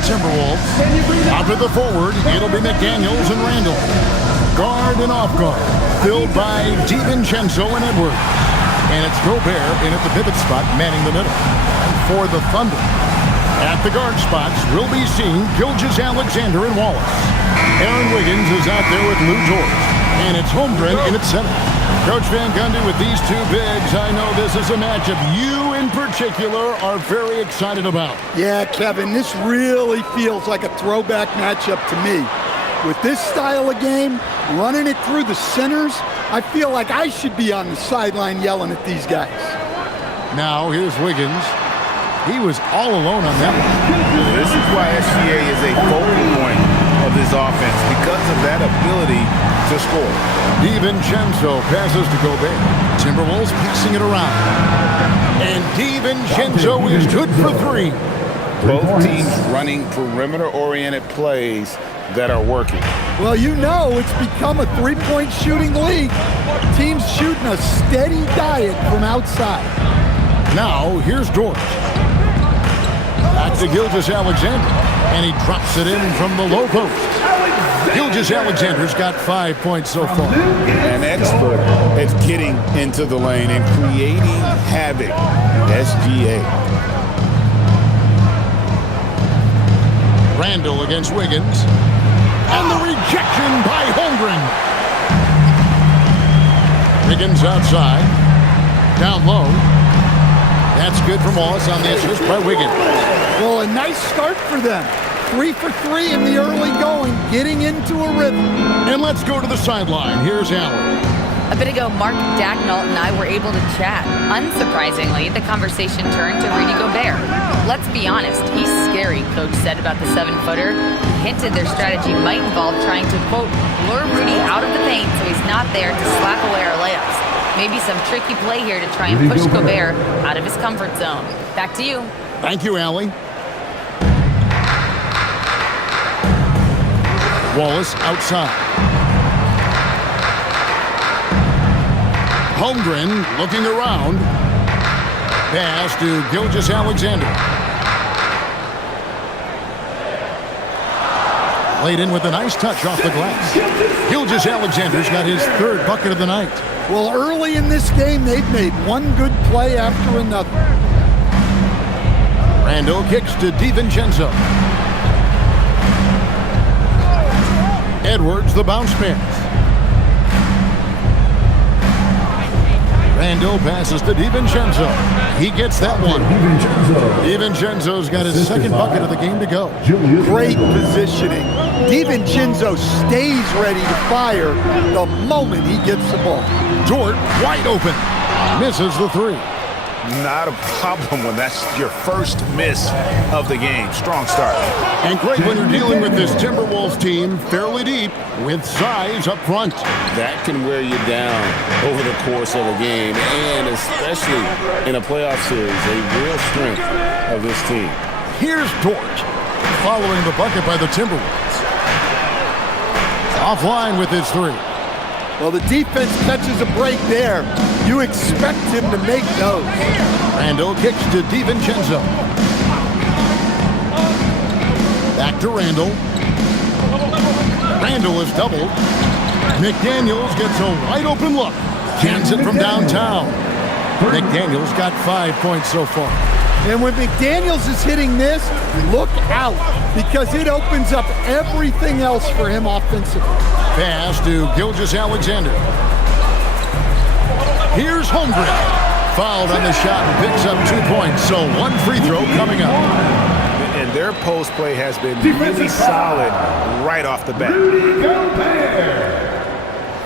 the Timberwolves. Out to the forward, it'll be McDaniels and Randall. Guard and off guard, filled by DiVincenzo and Edwards. And it's Gobert in at the pivot spot, manning the middle. And for the Thunder, at the guard spots, we'll be seeing Gilgeous-Alexander and Wallace. Aaron Wiggins is out there with Lou George. And it's Holmgren in at center. Coach Van Gundy, with these two bigs, I know this is a matchup you in particular are very excited about. Yeah, Kevin, this really feels like a throwback matchup to me. With this style of game, running it through the centers, I feel like I should be on the sideline yelling at these guys. Now, here's Wiggins. He was all alone on that one. This is why SGA is a focal point of this offense, because of that ability to score. DiVincenzo passes to Gobert. Timberwolves passing it around. And DiVincenzo is good for three. Both teams running perimeter-oriented plays that are working. Well, you know it's become a three-point shooting league. Teams shooting a steady diet from outside. Now, here's George. Back to Gilgeous-Alexander. And he drops it in from the low post. Gilgeous-Alexander's got 5 points so far. An expert at getting into the lane and creating havoc. SGA. Randall against Wiggins. And the rejection by Holmgren. Wiggins outside. Down low. That's good from Wallace on the assist by Wiggins. Well, a nice start for them. 3 for 3 in the early going, getting into a rhythm. And let's go to the sideline. Here's Allen. A bit ago, Mark Dagnall and I were able to chat. Unsurprisingly, the conversation turned to Rudy Gobert. Let's be honest, he's scary, Coach said about the 7-footer. Hinted their strategy might involve trying to, quote, lure Rudy out of the paint so he's not there to slap away our layups. Maybe some tricky play here to try and push Gobert out of his comfort zone. Back to you. Thank you, Allie. Wallace outside. Holmgren looking around. Pass to Gilgeous-Alexander. Laid in with a nice touch off the glass. Gilgeous-Alexander's got his third bucket of the night. Well, early in this game, they've made one good play after another. Randall kicks to DiVincenzo. Edwards, the bounce pass. Randall passes to DiVincenzo. He gets that one. DiVincenzo's got his second bucket of the game to go. Great positioning. DiVincenzo stays ready to fire the moment he gets the ball. Dort wide open. Misses the three. Not a problem when that's your first miss of the game. Strong start. And great when you're dealing with this Timberwolves team fairly deep with size up front. That can wear you down over the course of a game, and especially in a playoff series, a real strength of this team. Here's Dort following the bucket by the Timberwolves. Offline with his three. Well, the defense catches a break there. You expect him to make those. Randall kicks to DiVincenzo. Back to Randall. Randall is doubled. McDaniels gets a wide open look. Cans it from downtown. McDaniels got 5 points so far. And when McDaniels is hitting this, look out, because it opens up everything else for him offensively. Pass to Gilgeous-Alexander. Here's Holmgren. Fouled on the shot and picks up 2 points, so one free throw coming up. And their post play has been really solid right off the bat.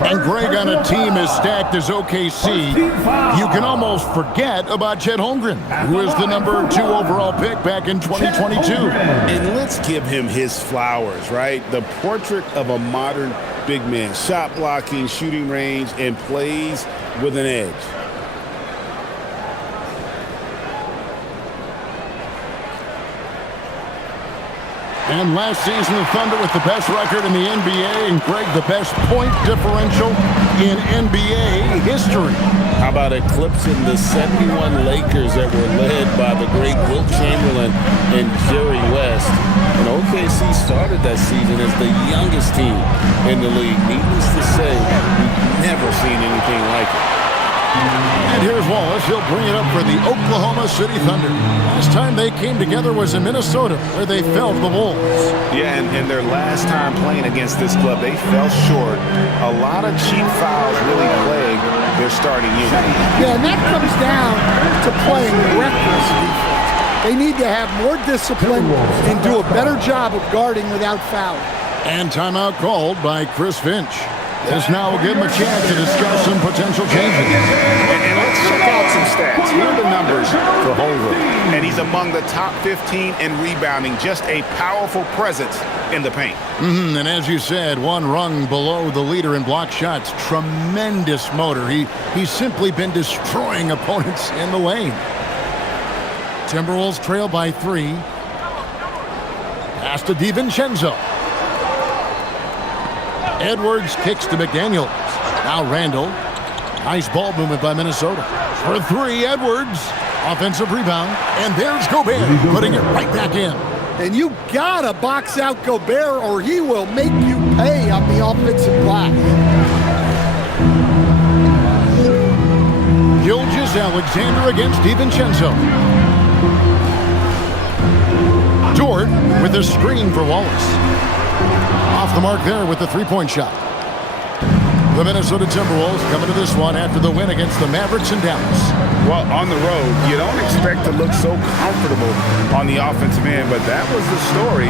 And Greg, on a team as stacked as OKC, you can almost forget about Chet Holmgren, who is the number 2 overall pick back in 2022. And let's give him his flowers, right? The portrait of a modern big man. Shot blocking, shooting range, and plays with an edge. And last season, the Thunder with the best record in the NBA, and Greg, the best point differential in NBA history. How about eclipsing the 71 Lakers that were led by the great Wilt Chamberlain and Jerry West? And OKC started that season as the youngest team in the league. Needless to say, we've never seen anything like it. And here's Wallace. He'll bring it up for the Oklahoma City Thunder. Last time they came together was in Minnesota, where they fell to the Wolves. Yeah, and their last time playing against this club, they fell short. A lot of cheap fouls really plague their starting unit. Yeah, and that comes down to playing reckless defense. They need to have more discipline and do a better job of guarding without fouling. And timeout called by Chris Finch. This now will give him a chance to discuss some potential changes. And let's check out some stats. Here are the numbers for Holmgren. And he's among the top 15 in rebounding. Just a powerful presence in the paint. And as you said, one rung below the leader in block shots. Tremendous motor. He's simply been destroying opponents in the lane. Timberwolves trail by 3. Pass to DiVincenzo. Edwards kicks to McDaniels. Now Randall. Nice ball movement by Minnesota. For 3, Edwards. Offensive rebound. And there's Gobert, putting it right back in. And you gotta box out Gobert or he will make you pay on the offensive glass. Gilgeous-Alexander against DiVincenzo. Dort with a screen for Wallace. Off the mark there with the three-point shot. The Minnesota Timberwolves coming to this one after the win against the Mavericks in Dallas. Well, on the road, you don't expect to look so comfortable on the offensive end, but that was the story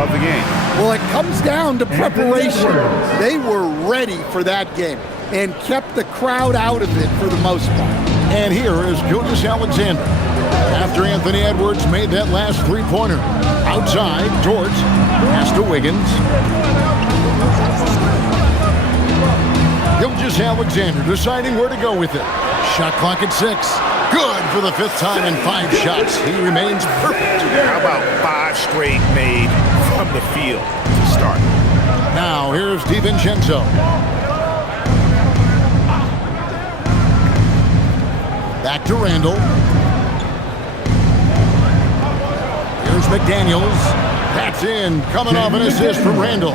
of the game. Well, it comes down to preparation. They were ready for that game and kept the crowd out of it for the most part. And here is Gilgeous-Alexander. After Anthony Edwards made that last three-pointer. Outside, George pass to Wiggins. Gilgeous-Alexander deciding where to go with it. Shot clock at 6. Good for the 5th time in 5 shots. He remains perfect. How about 5 straight made from the field to start? Now here's DiVincenzo. Back to Randall. Here's McDaniels. That's in. Coming off an assist from Randall.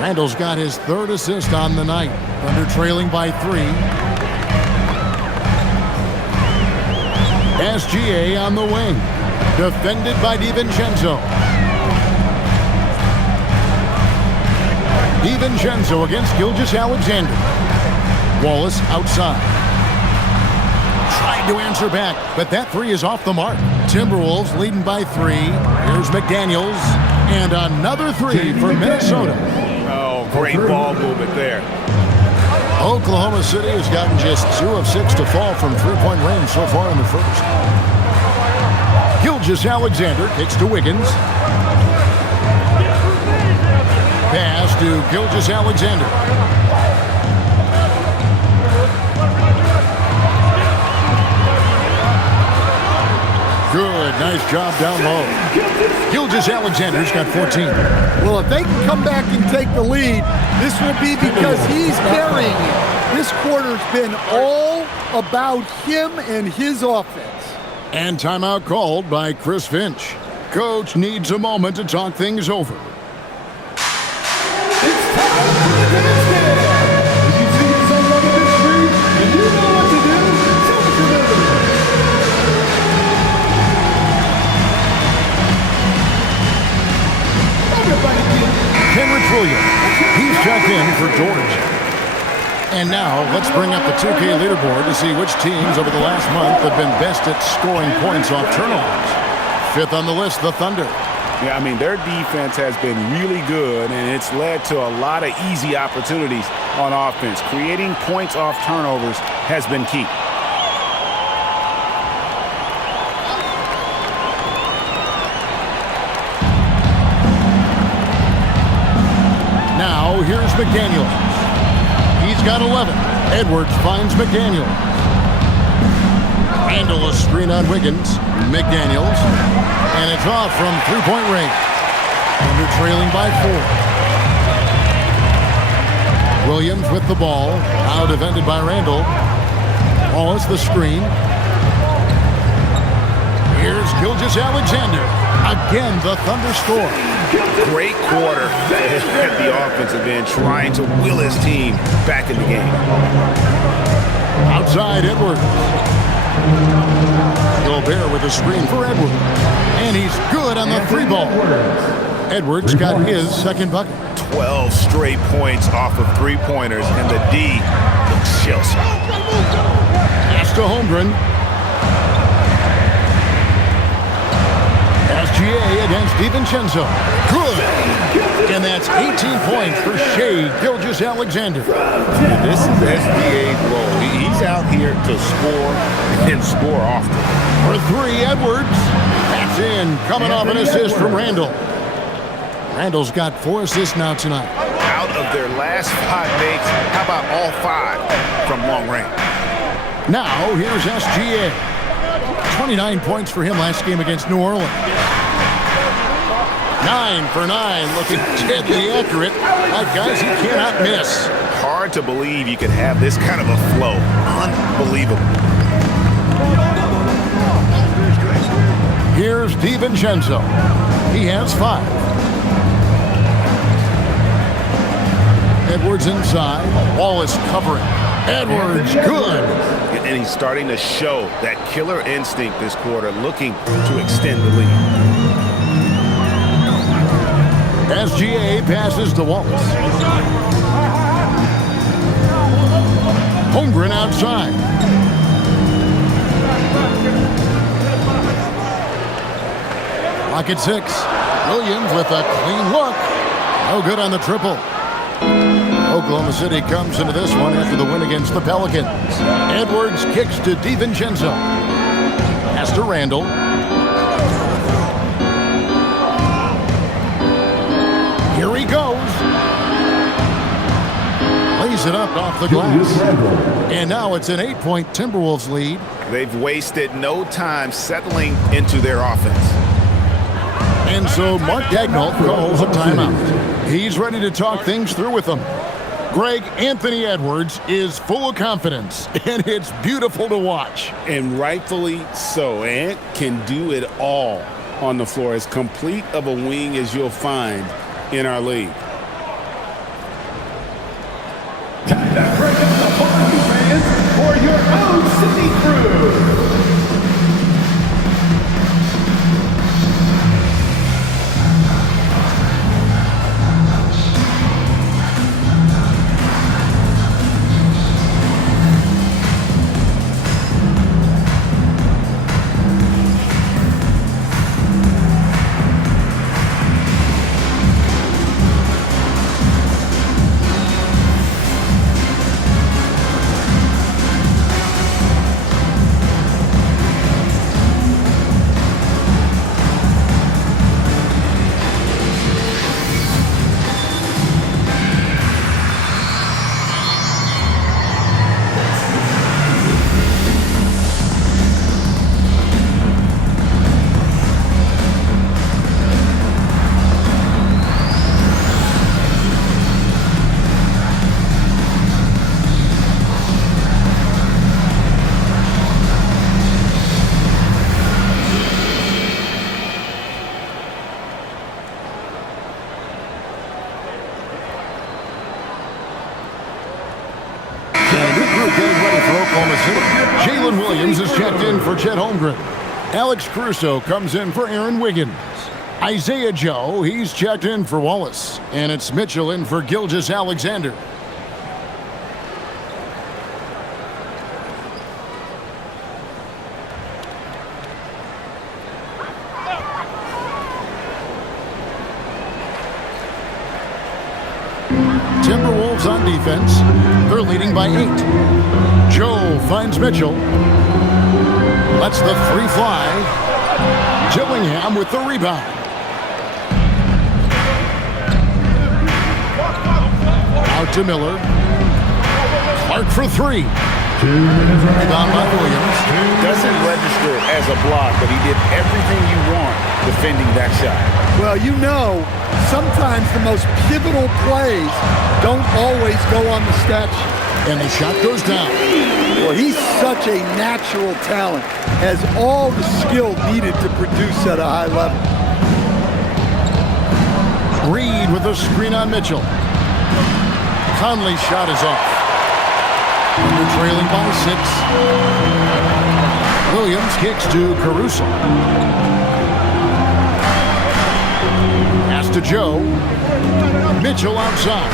Randall's got his 3rd assist on the night. Thunder trailing by 3. SGA on the wing. Defended by DiVincenzo. DiVincenzo against Gilgeous-Alexander. Wallace outside. Tried to answer back, but that 3 is off the mark. Timberwolves leading by 3. Here's McDaniels. And another 3 for Minnesota. Oh, great ball movement there. Oklahoma City has gotten just 2 of 6 to fall from three-point range so far in the first. Gilgeous-Alexander kicks to Wiggins. Pass to Gilgeous-Alexander. Good, nice job down low. Gilgeous-Alexander's got 14. Well, if they can come back and take the lead, this will be because he's carrying it. This quarter's been all about him and his offense. And timeout called by Chris Finch. Coach needs a moment to talk things over. Kenrich Williams, he's checked in for George. And now let's bring up the 2K leaderboard to see which teams over the last month have been best at scoring points off turnovers. 5th on the list, the Thunder. Yeah, I mean, their defense has been really good, and it's led to a lot of easy opportunities on offense. Creating points off turnovers has been key. Now here's McDaniels. He's got 11. Edwards finds McDaniels. Randall a screen on Wiggins. McDaniels. And it's off from three-point range. And they're trailing by 4. Williams with the ball. Now defended by Randall. Wallace the screen. Here's Gilgeous-Alexander. Again, the Thunder score. Great quarter at the offensive end, trying to will his team back in the game. Outside, Edwards. Gobert with a screen for Edwards. And he's good on the three ball. Edwards got his second bucket. 12 straight points off of three-pointers, and the D looks shell-shocked. Pass to Holmgren. SGA against DiVincenzo. Good. And that's 18 points for Shai Gilgeous-Alexander. This is SGA's role. He's out here to score and score often. For 3, Edwards. That's in. Coming off an assist from Randall. Randall's got 4 assists now tonight. Out of their last 5 makes, how about all 5 from long range? Now, here's SGA. 29 points for him last game against New Orleans. 9 for 9, looking deadly accurate. Like guys, he cannot miss. Hard to believe you could have this kind of a flow. Unbelievable. Here's DiVincenzo. He has 5. Edwards inside. Wallace covering. Edwards, good. And he's starting to show that killer instinct this quarter, looking to extend the lead. SGA passes to Wallace. Holmgren outside. Clock at 6. Williams with a clean look. No good on the triple. Oklahoma City comes into this one after the win against the Pelicans. Edwards kicks to DiVincenzo. Pass to Randall. Here he goes. Lays it up off the glass. And now it's an 8-point Timberwolves lead. They've wasted no time settling into their offense. And so Mark Daigneault calls a timeout. He's ready to talk things through with them. Greg, Anthony Edwards is full of confidence, and it's beautiful to watch. And rightfully so. Ant can do it all on the floor. As complete of a wing as you'll find in our league. Time to break up the party, fans, for your own City Crew. Jalen Williams is checked in for Chet Holmgren. Alex Caruso comes in for Aaron Wiggins. Isaiah Joe, he's checked in for Wallace. And it's Mitchell in for Gilgeous-Alexander. Timberwolves on defense. They're leading by 8. Joe finds Mitchell. Lets the 3 fly. Dillingham with the rebound. Out to Miller. Clark for 3. Rebound by Williams. Doesn't register as a block, but he did everything you want defending that shot. Well, you know, sometimes the most pivotal plays don't always go on the stat sheet. And the shot goes down. Well, he's such a natural talent, has all the skill needed to produce at a high level. Reed with a screen on Mitchell. Conley's shot is off. And they're trailing by 6. Williams kicks to Caruso. Pass to Joe. Mitchell outside.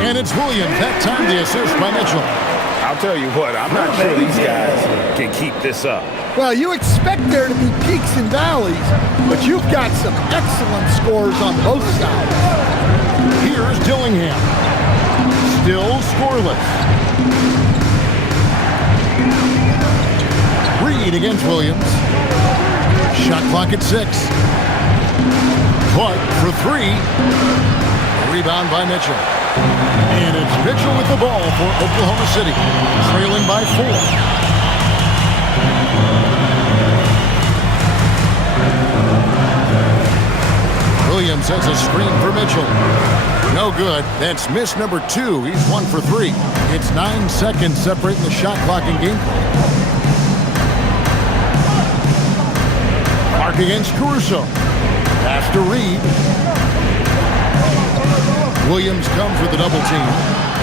And it's Williams. That time the assist by Mitchell. I'll tell you what, I'm not sure these guys can keep this up. Well, you expect there to be peaks and valleys, but you've got some excellent scores on both sides. Here's Dillingham. Still scoreless. Reed against Williams. Shot clock at 6. Clark for 3. Rebound by Mitchell. And it's Mitchell with the ball for Oklahoma City, trailing by 4. Williams has a screen for Mitchell. No good. That's miss number 2. He's 1 for 3. It's 9 seconds separating the shot clock and game clock. Clark against Caruso. Pass to Reed. Williams comes with the double team.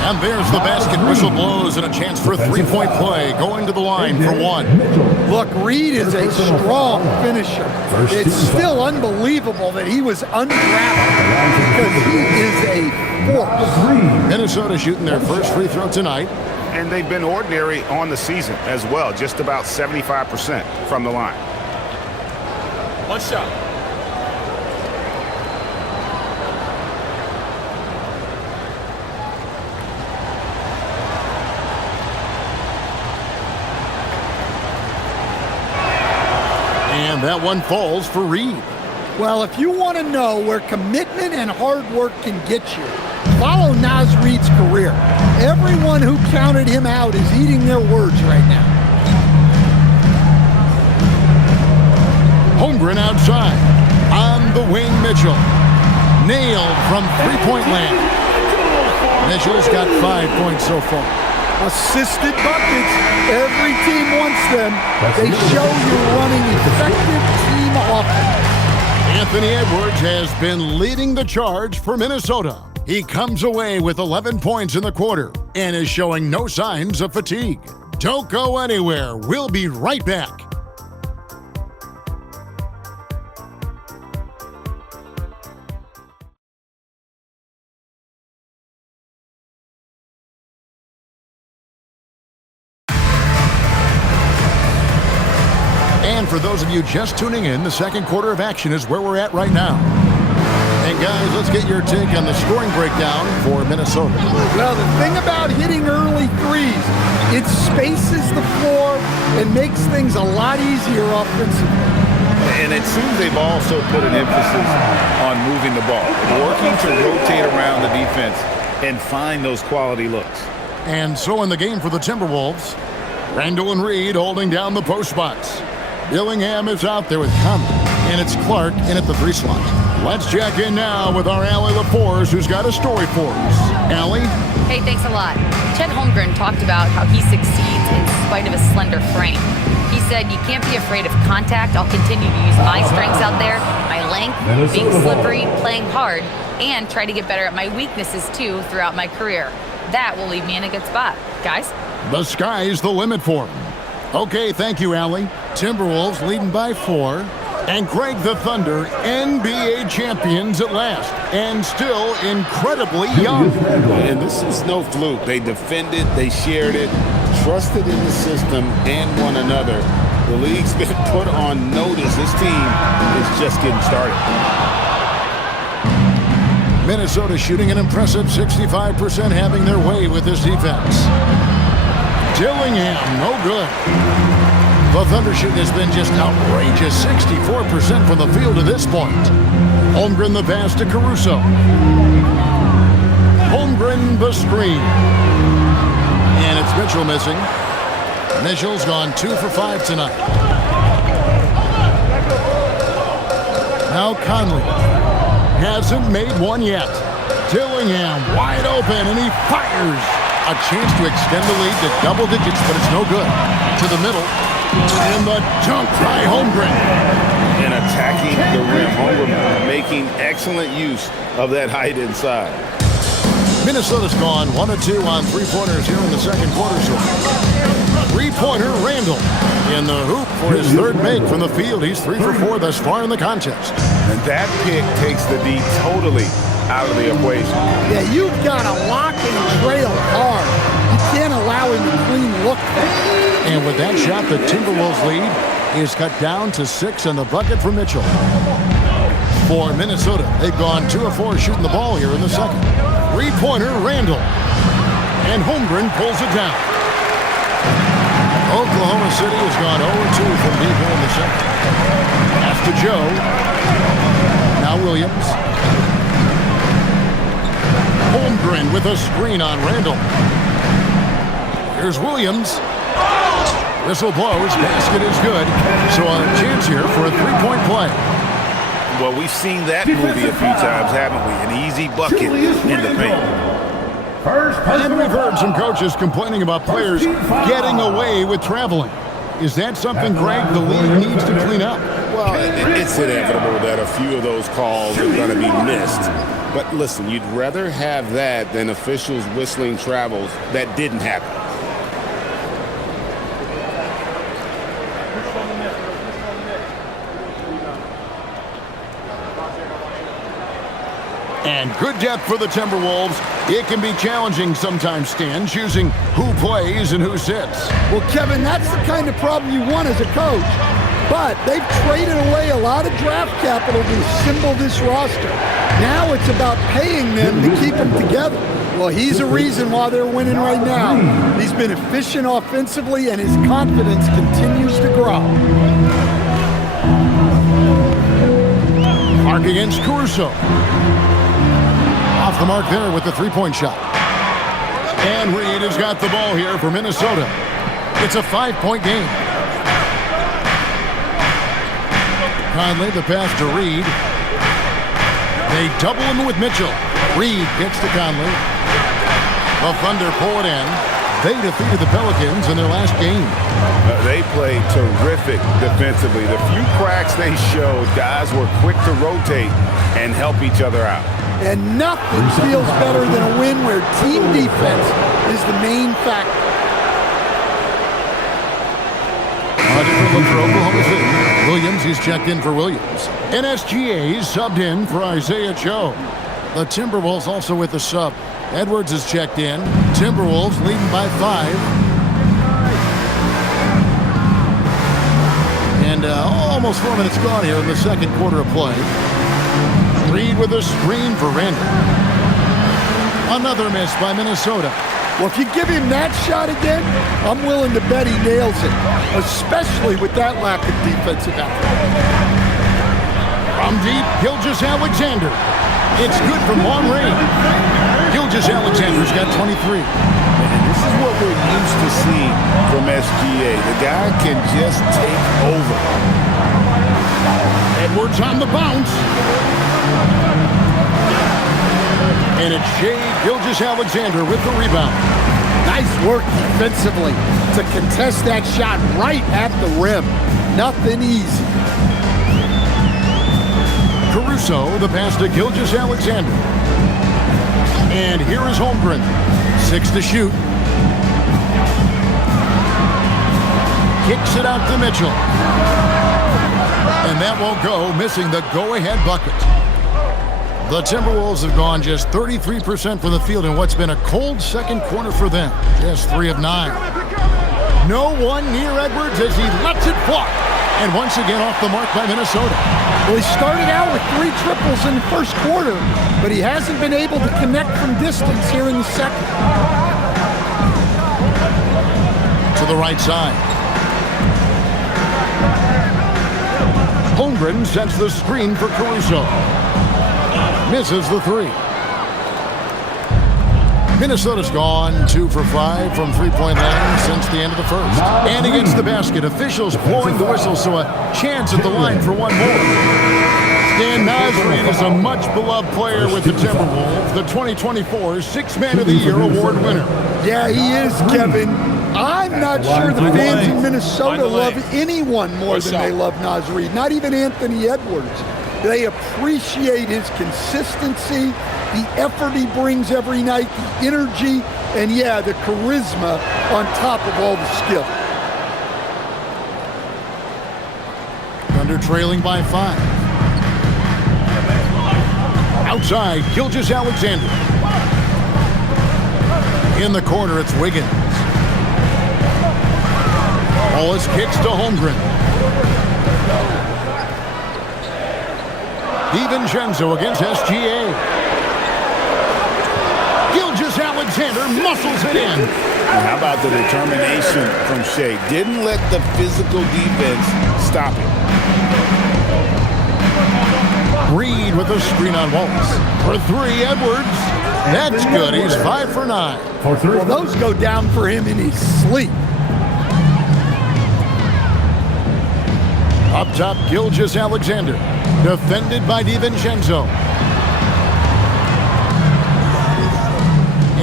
And there's the basket. Whistle blows and a chance for a three-point play. Going to the line for 1. Look, Reed is a strong finisher. It's still unbelievable that he was undrafted because he is a force. Minnesota shooting their first free throw tonight. And they've been ordinary on the season as well, just about 75% from the line. One shot. And that one falls for Reed. Well, if you want to know where commitment and hard work can get you, follow Naz Reed's career. Everyone who counted him out is eating their words right now. Holmgren outside. On the wing, Mitchell. Nailed from three-point land. Mitchell's got 5 points so far. Assisted buckets. Every team wants them. They show you're running effective team offense. Anthony Edwards has been leading the charge for Minnesota. He comes away with 11 points in the quarter and is showing no signs of fatigue. Don't go anywhere. We'll be right back. And for those of you just tuning in, the second quarter of action is where we're at right now. And guys, let's get your take on the scoring breakdown for Minnesota. Well, the thing about hitting early threes, it spaces the floor and makes things a lot easier offensively. And it seems they've also put an emphasis on moving the ball, working to rotate around the defense and find those quality looks. And so in the game for the Timberwolves, Randall and Reed holding down the post spots. Dillingham is out there with Conley, and it's Clark in at the 3 slot. Let's check in now with our Allie LaForce, who's got a story for us. Allie? Hey, thanks a lot. Chet Holmgren talked about how he succeeds in spite of a slender frame. He said, "You can't be afraid of contact. I'll continue to use my strengths out there, my length, being slippery, playing hard, and try to get better at my weaknesses too throughout my career. That will leave me in a good spot." Guys? The sky's the limit for him. Okay, thank you, Allie. Timberwolves leading by 4. And Greg the Thunder, NBA champions at last, and still incredibly young. And this is no fluke. They defended, they shared it, trusted in the system and one another. The league's been put on notice. This team is just getting started. Minnesota shooting an impressive 65%, having their way with this defense. Dillingham, no good. The Thunder shooting has been just outrageous, 64% from the field to this point. Holmgren the pass to Caruso. Holmgren the screen. Mitchell missing. Mitchell's gone 2 for 5 tonight. Now Conley hasn't made one yet. Dillingham wide open, and he fires. A chance to extend the lead to double digits, but it's no good. To the middle, and the dunk by Holmgren. And attacking the rim. Holmgren making excellent use of that height inside. Minnesota's gone 1 of 2 on three-pointers here in the second quarter. So three-pointer Randall in the hoop for his third make from the field. He's 3 for 4 thus far in the contest. And that pick takes the D totally out of the equation. Yeah, you've got to lock and trail hard. You can't allow him to clean look. And with that shot, the Timberwolves lead is cut down to 6 on the bucket for Mitchell. For Minnesota, they've gone 2 of 4 shooting the ball here in the second. Three-pointer Randall. And Holmgren pulls it down. Oklahoma City has gone 0 of 2 from deep here in the second. Pass to Joe. Now Williams. Holmgren with a screen on Randall. Here's Williams. Whistle blows. Basket is good. So a chance here for a three-point play. Well, we've seen that movie a few times, haven't we? An easy bucket in the paint. And we've heard some coaches complaining about players getting away with traveling. Is that something, Greg, the league needs to clean up? Well, it's inevitable that a few of those calls are going to be missed. But listen, you'd rather have that than officials whistling travels that didn't happen. And good depth for the Timberwolves. It can be challenging sometimes, Stan, choosing who plays and who sits. Well, Kevin, that's the kind of problem you want as a coach. But they've traded away a lot of draft capital to assemble this roster. Now it's about paying them to keep them together. Well, he's a reason why they're winning right now. He's been efficient offensively, and his confidence continues to grow. Mark against Caruso. Off the mark there with the three-point shot. And Reed has got the ball here for Minnesota. It's a 5-point game. Conley, the pass to Reed. They double him with Mitchell. Reed gets to Conley. The Thunder pull it in. They defeated the Pelicans in their last game. They played terrific defensively. The few cracks they showed, guys were quick to rotate and help each other out. And nothing feels better than a win where team defense is the main factor. A different look for Oklahoma City. Williams, he's checked in for Williams. NSGA's subbed in for Isaiah Joe. The Timberwolves also with the sub. Edwards is checked in. Timberwolves leading by 5. And almost 4 minutes gone here in the second quarter of play. Reed with a screen for Randall. Another miss by Minnesota. Well, if you give him that shot again, I'm willing to bet he nails it, especially with that lack of defensive effort. From deep, Gilgeous-Alexander. It's good from long range. Gilgeous-Alexander's got 23. And this is what we're used to seeing from SGA. The guy can just take over. Edwards on the bounce. And it's Shai Gilgeous-Alexander with the rebound. Nice work defensively to contest that shot right at the rim. Nothing easy. Caruso, the pass to Gilgeous-Alexander. And here is Holmgren. 6 to shoot. Kicks it out to Mitchell. And that won't go, missing the go-ahead bucket. The Timberwolves have gone just 33% from the field in what's been a cold second quarter for them. Just 3 of 9. No one near Edwards as he lets it fly. And once again off the mark by Minnesota. Well, he started out with 3 triples in the first quarter, but he hasn't been able to connect from distance here in the second. To the right side. Holmgren sets the screen for Caruso. Misses the 3. Minnesota's gone 2 for 5 from three-point line since the end of the first. And against the basket, officials blowing the whistle, so a chance at the line for one more. Stan Nazarian is a much-beloved player with the Timberwolves, the 2024 Sixth Man of the Year award winner. Yeah, he is, Kevin. I'm not sure the fans in Minnesota love anyone more than they love Nazarian, not even Anthony Edwards. They appreciate his consistency, the effort he brings every night, the energy, and yeah, the charisma on top of all the skill. Thunder trailing by 5. Outside, Gilgeous-Alexander. In the corner, it's Wiggins. Wallace kicks to Holmgren. DiVincenzo against SGA. Gilgeous-Alexander muscles it in. And how about the determination from Shea? Didn't let the physical defense stop him. Reed with a screen on Wallace. For 3, Edwards. That's good. He's 5 for 9. Well, those go down for him in his sleep. Up top, Gilgeous-Alexander. Defended by DiVincenzo.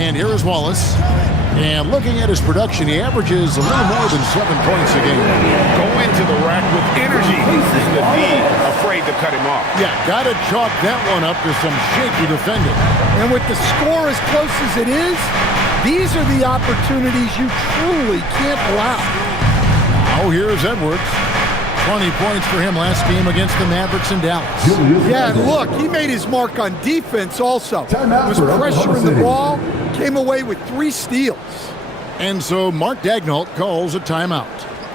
And here is Wallace. And looking at his production, he averages a little more than 7 points a game. Go into the rack with energy. And the D afraid to cut him off. Yeah, got to chalk that one up to some shaky defending. And with the score as close as it is, these are the opportunities you truly can't allow. Now here's Edwards. 20 points for him last game against the Mavericks in Dallas. Yeah, and look, he made his mark on defense also. Was pressuring the ball, came away with 3 steals. And so Mark Daigneault calls a timeout.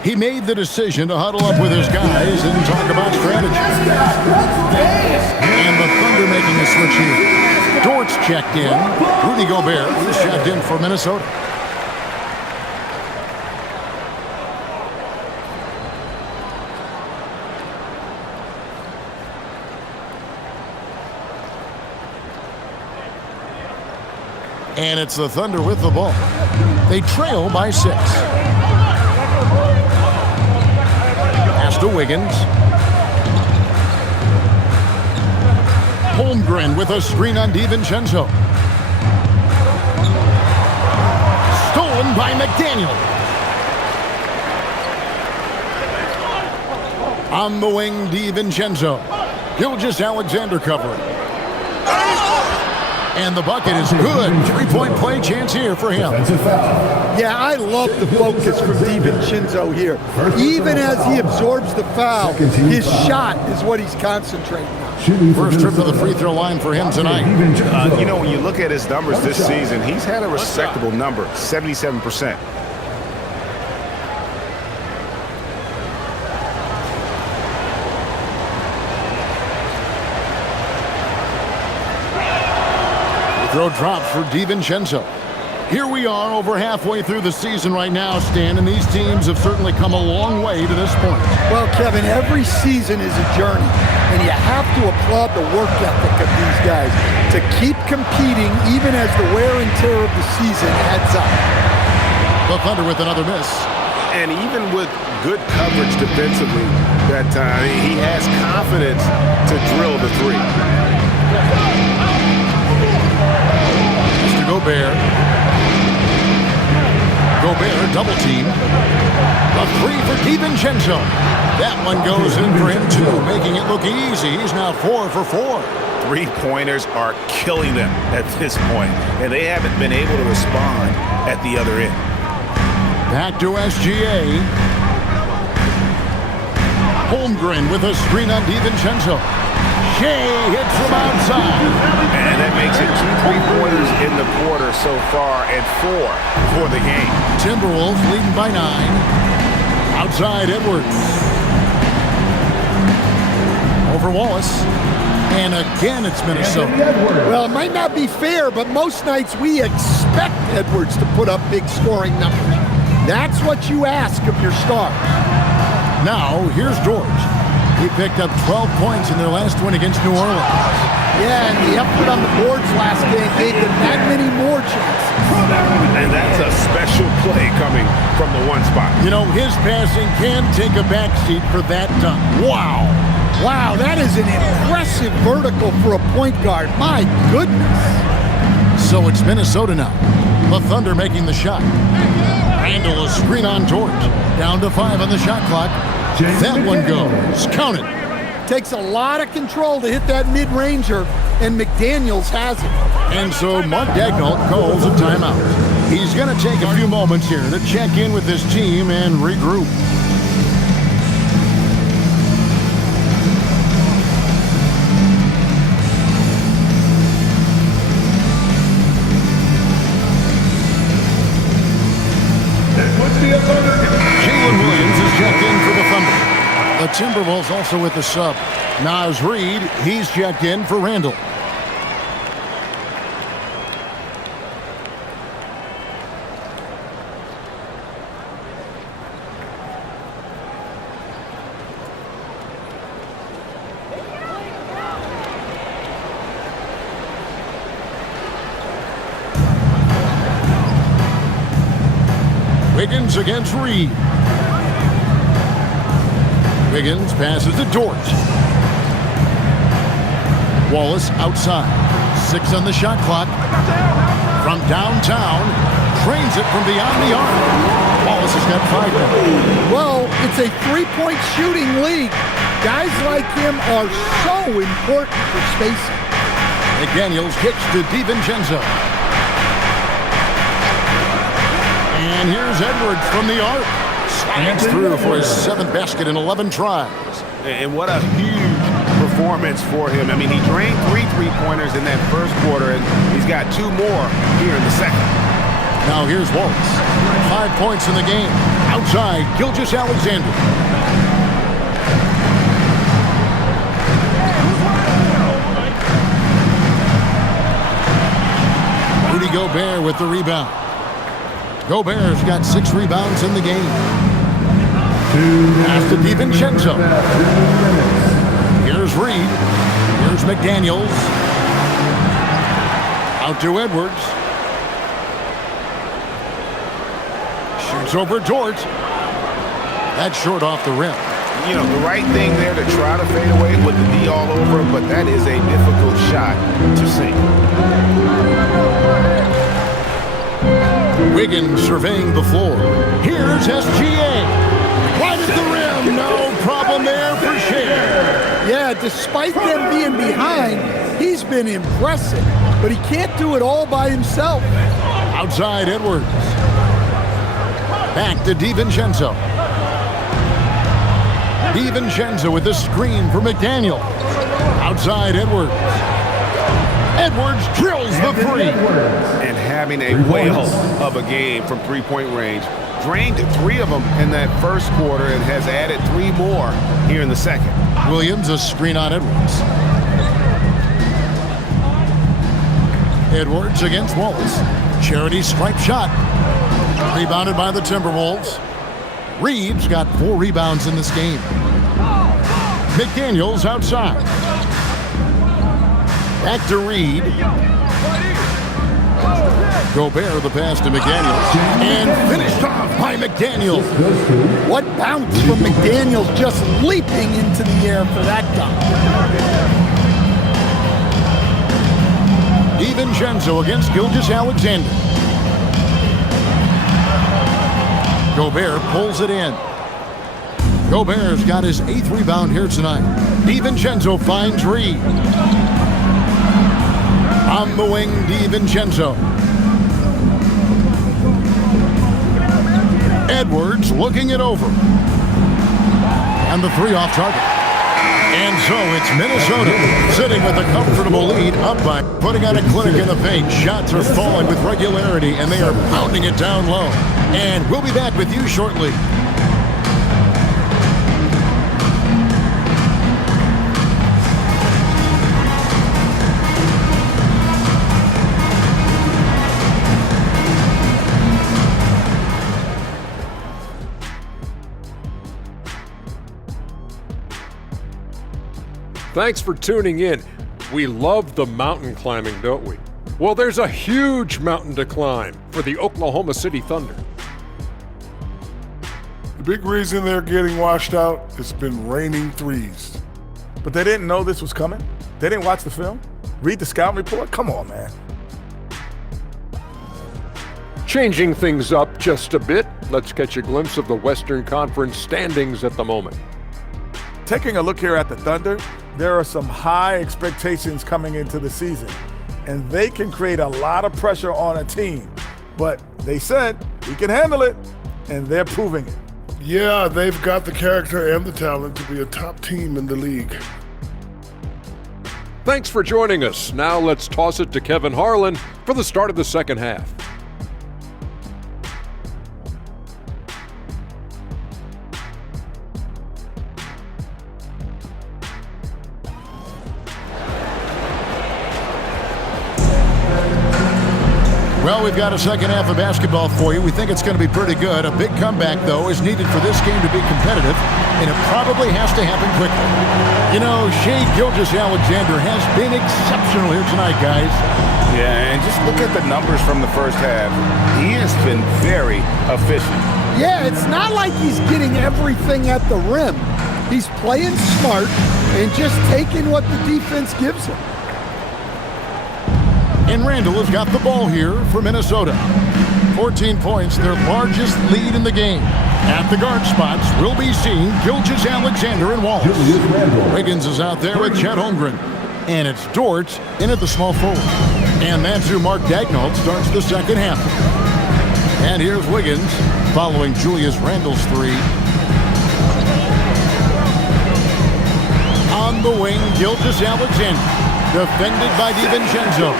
He made the decision to huddle up with his guys and talk about strategy. And the Thunder making a switch here. Dortz checked in. Rudy Gobert is checked in for Minnesota. And it's the Thunder with the ball. They trail by 6. Pass to Wiggins. Holmgren with a screen on DiVincenzo. Stolen by McDaniel. On the wing, DiVincenzo. Gilgeous-Alexander covering. And the bucket is good. 3-point play chance here for him. Yeah, I love the focus from DiVincenzo here. Even as he absorbs the foul, his shot is what he's concentrating on. First trip to the free throw line for him tonight. You know, when you look at his numbers this season, he's had a respectable number, 77%. Throw drops for DiVincenzo. Here we are over halfway through the season right now, Stan, and these teams have certainly come a long way to this point. Well, Kevin, every season is a journey, and you have to applaud the work ethic of these guys to keep competing even as the wear and tear of the season adds up. The Thunder with another miss. And even with good coverage defensively that time, he has confidence to drill the 3. Gobert. Gobert double team. A 3 for DiVincenzo. That one goes in for him too, making it look easy. He's now 4 for 4. 3-pointers are killing them at this point, and they haven't been able to respond at the other end. Back to SGA. Holmgren with a screen on DiVincenzo. Shea hits from outside. And that makes it 2 3-pointers in the quarter so far and 4 for the game. Timberwolves leading by 9. Outside Edwards. Over Wallace. And again it's Minnesota. Well, it might not be fair, but most nights we expect Edwards to put up big scoring numbers. That's what you ask of your stars. Now, here's George. He picked up 12 points in their last win against New Orleans. Yeah, and the effort on the boards last game gave them that many more chances. And that's a special play coming from the one spot. You know, his passing can take a backseat for that dunk. Wow. Wow, that is an impressive vertical for a point guard. My goodness. So it's Minnesota now. The Thunder making the shot. Randall a screen on George. Down to 5 on the shot clock. That one goes. Count it. Takes a lot of control to hit that mid-ranger, and McDaniels has it. And so Mark Daigneault calls a timeout. He's going to take a few moments here to check in with his team and regroup. Jalen Williams is checked in for the Thunder. The Timberwolves also with the sub. Naz Reid, he's checked in for Randall. Wiggins against Reid. Wiggins passes to Dort. Wallace outside. 6 on the shot clock. From downtown. Trains it from beyond the arc. Wallace has got 5 now. Well, it's a three-point shooting league. Guys like him are so important for spacing. McDaniels kicks to DiVincenzo. And here's Edwards from the arc. Slides through for his 7th basket in 11 tries. And what a huge performance for him. I mean, he drained 3 three-pointers in that first quarter, and he's got 2 more here in the second. Now here's Wallace. 5 points in the game. Outside, Gilgeous-Alexander. Rudy Gobert with the rebound. Gobert's got 6 rebounds in the game. Pass to DiVincenzo. Here's Reid. Here's McDaniels. Out to Edwards. Shoots over Dort. That's short off the rim. You know, the right thing there to try to fade away with the D all over, but that is a difficult shot to sink. Wiggins surveying the floor. Here's SGA. Right at the rim. No problem there for Shea. Yeah, despite them being behind, he's been impressive, but he can't do it all by himself. Outside Edwards. Back to DiVincenzo. DiVincenzo with the screen for McDaniel. Outside Edwards. Edwards drills the 3. And having a whale of a game from three-point range. Drained 3 of them in that first quarter and has added 3 more here in the second. Williams a screen on Edwards. Edwards against Wallace. Charity stripe shot. Rebounded by the Timberwolves. Reid's got 4 rebounds in this game. McDaniels outside. Back to Reid. Gobert the pass to McDaniels. And finished off by McDaniels. What bounce from McDaniels, just leaping into the air for that dunk. DiVincenzo against Gilgeous-Alexander. Gobert pulls it in. Gobert's got his 8th rebound here tonight. DiVincenzo finds Reid. On the wing, DiVincenzo. Edwards looking it over. And the 3 off target. And so it's Minnesota sitting with a comfortable lead up by putting out a clinic in the paint. Shots are falling with regularity, and they are pounding it down low. And we'll be back with you shortly. Thanks for tuning in. We love the mountain climbing, don't we? Well, there's a huge mountain to climb for the Oklahoma City Thunder. The big reason they're getting washed out has been raining threes. But they didn't know this was coming? They didn't watch the film? Read the scouting report? Come on, man. Changing things up just a bit, let's catch a glimpse of the Western Conference standings at the moment. Taking a look here at the Thunder, there are some high expectations coming into the season, and they can create a lot of pressure on a team. But they said we can handle it, and they're proving it. Yeah, they've got the character and the talent to be a top team in the league. Thanks for joining us. Now let's toss it to Kevin Harlan for the start of the second half. Well, we've got a second half of basketball for you. We think it's going to be pretty good. A big comeback, though, is needed for this game to be competitive, and it probably has to happen quickly. You know, Shai Gilgeous-Alexander has been exceptional here tonight, guys. Yeah, and just look at the numbers from the first half. He has been very efficient. Yeah, it's not like he's getting everything at the rim. He's playing smart and just taking what the defense gives him. And Randall has got the ball here for Minnesota. 14 points, their largest lead in the game. At the guard spots, we'll be seeing Gilgeous-Alexander and Wallace. Wiggins is out there with Chet Holmgren. And it's Dort in at the small forward. And that's who Mark Daigneault starts the second half. And here's Wiggins following Julius Randle's three. On the wing, Gilgeous-Alexander. Defended by DiVincenzo.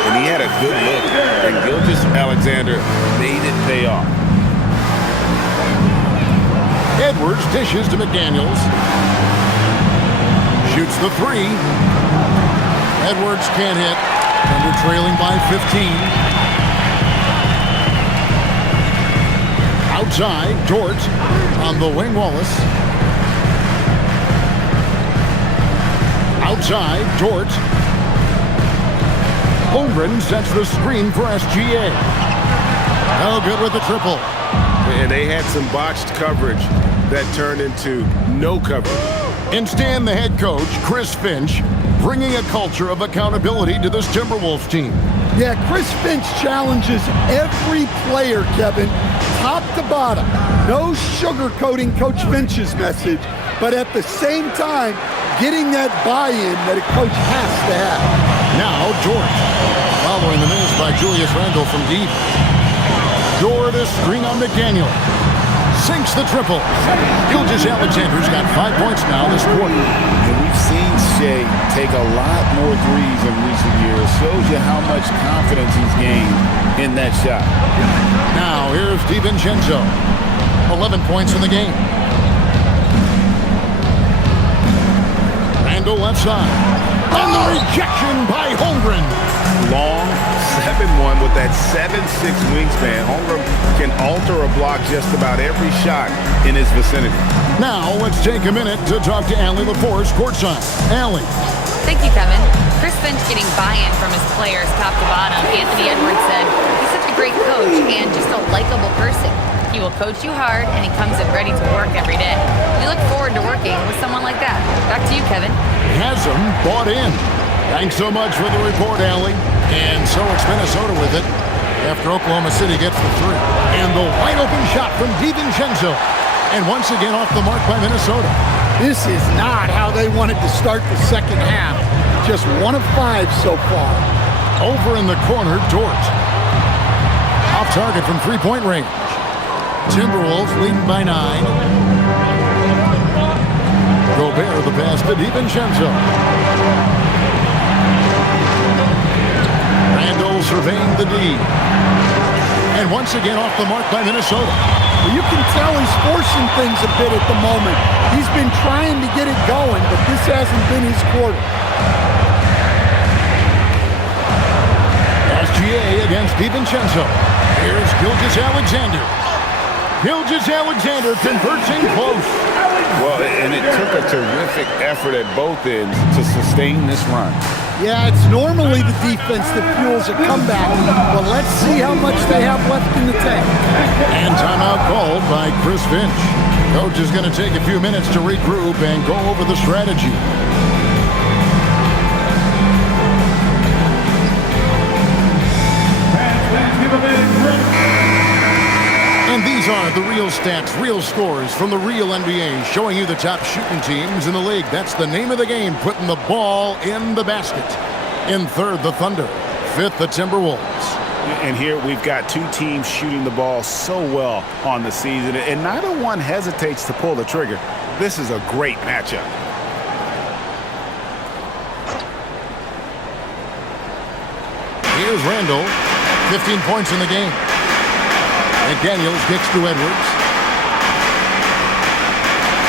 And he had a good look, and Gilgeous-Alexander made it pay off. Edwards dishes to McDaniels. Shoots the three. Edwards can't hit. Thunder trailing by 15. Outside, Dort on the wing, Wallace. Outside, Dort. Holmgren sets the screen for SGA. No good with the triple. And they had some botched coverage that turned into no coverage. And Stan, the head coach, Chris Finch, bringing a culture of accountability to this Timberwolves team. Yeah, Chris Finch challenges every player, Kevin, top to bottom. No sugarcoating Coach Finch's message, but at the same time, getting that buy-in that a coach has to have. Now, Dort, following the miss by Julius Randle from deep. Dort a screen on McDaniel. Sinks the triple. Gilgeous-Alexander's got 5 points now this quarter. And we've seen Shai take a lot more threes in recent years. Shows you how much confidence he's gained in that shot. Now, here's DiVincenzo. 11 points in the game. Randle left side. And the rejection by Holmgren. Long 7-1 with that 7'6" wingspan. Holmgren can alter a block just about every shot in his vicinity. Now, let's take a minute to talk to Allie LaForce courtside. Allie. Thank you, Kevin. Chris Finch getting buy-in from his players top to bottom. Anthony Edwards said he's such a great coach and just a likable person. He will coach you hard, and he comes in ready to work every day. We look forward to working with someone like that. Back to you, Kevin. Has him bought in. Thanks so much for the report, Allie. And so it's Minnesota with it after Oklahoma City gets the three. And the wide-open shot from DiVincenzo. And once again off the mark by Minnesota. This is not how they wanted to start the second half. Just 1 of 5 so far. Over in the corner, Dort. Off target from three-point range. Timberwolves leading by 9. Gobert the pass to DiVincenzo. Randle surveying the D. And once again off the mark by Minnesota. Well, you can tell he's forcing things a bit at the moment. He's been trying to get it going, but this hasn't been his quarter. SGA against DiVincenzo. Here's Gilgeous-Alexander. Gilgeous-Alexander converting close. Well, and it took a terrific effort at both ends to sustain this run. Yeah, it's normally the defense that fuels a comeback, but let's see how much they have left in the tank. And timeout called by Chris Finch. Coach is going to take a few minutes to regroup and go over the strategy. And these are the real stats, real scores from the real NBA, showing you the top shooting teams in the league. That's the name of the game, putting the ball in the basket. In third, the Thunder. Fifth, the Timberwolves. And here we've got two teams shooting the ball so well on the season, and neither one hesitates to pull the trigger. This is a great matchup. Here's Randall, 15 points in the game. McDaniels kicks to Edwards.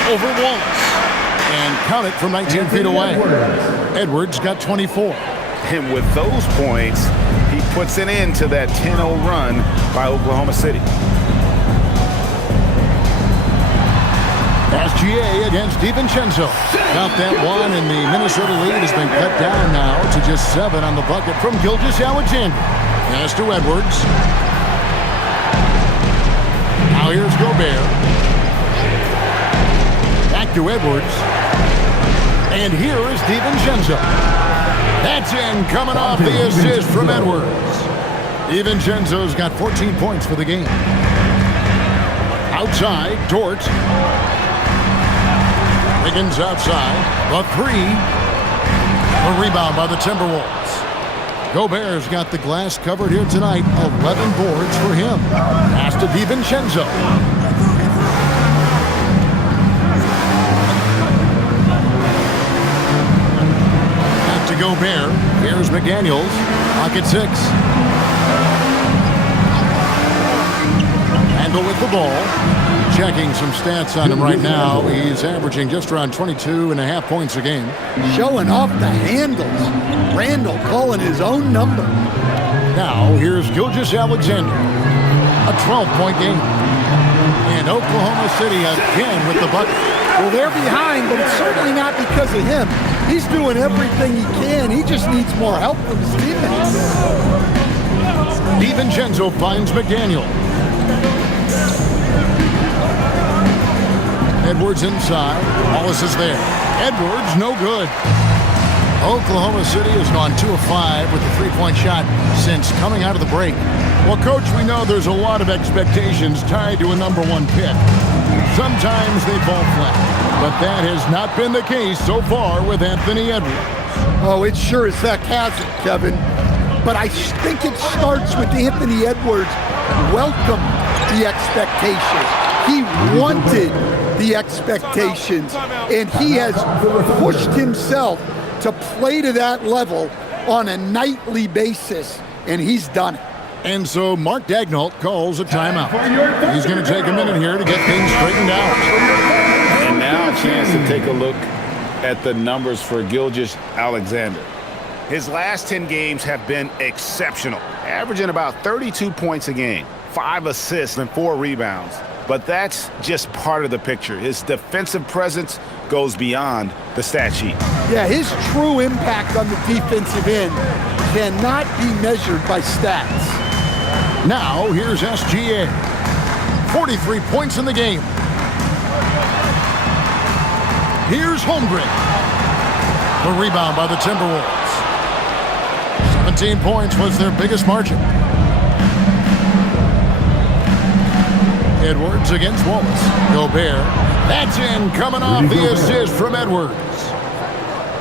Over Wallace. And count it from 19 feet away. Edwards got 24. And with those points, he puts an end to that 10-0 run by Oklahoma City. SGA against DiVincenzo. Count that one, and the Minnesota lead has been cut down now to just 7 on the bucket from Gilgeous-Alexander. Pass to Edwards. Now here's Gobert. Back to Edwards. And here is DiVincenzo. That's in, coming off the assist from Edwards. DiVincenzo's got 14 points for the game. Outside, Dort. Wiggins outside. The three. A rebound by the Timberwolves. Gobert's got the glass covered here tonight. 11 boards for him. Pass to DiVincenzo. Back to Gobert. Here's McDaniels. Pocket 6. Randall with the ball. Checking some stats on him right now. He's averaging just around 22.5 points a game. Showing off the handles. Randall calling his own number. Now, here's Gilgeous-Alexander. A 12-point game. And Oklahoma City again with the bucket. Well, they're behind, but it's certainly not because of him. He's doing everything he can. He just needs more help from his teammates. DiVincenzo finds McDaniel. Edwards inside. Wallace is there. Edwards, no good. Oklahoma City has gone 2 of 5 with the three-point shot since coming out of the break. Well, Coach, we know there's a lot of expectations tied to a number 1 pick. Sometimes they fall flat, but that has not been the case so far with Anthony Edwards. Oh, it sure as heck hasn't, Kevin. But I think it starts with Anthony Edwards welcome the expectations. He wanted the expectations, and he has pushed himself to play to that level on a nightly basis, and he's done it. And so Mark Daigneault calls a timeout. He's going to take a minute here to get things straightened out. And now a chance to take a look at the numbers for Gilgeous-Alexander. His last 10 games have been exceptional, averaging about 32 points a game, 5 assists and 4 rebounds. But that's just part of the picture. His defensive presence goes beyond the stat sheet. Yeah, his true impact on the defensive end cannot be measured by stats. Now, here's SGA. 43 points in the game. Here's Holmgren. The rebound by the Timberwolves. 17 points was their biggest margin. Edwards against Wallace. Gobert. That's in, coming off the assist from Edwards.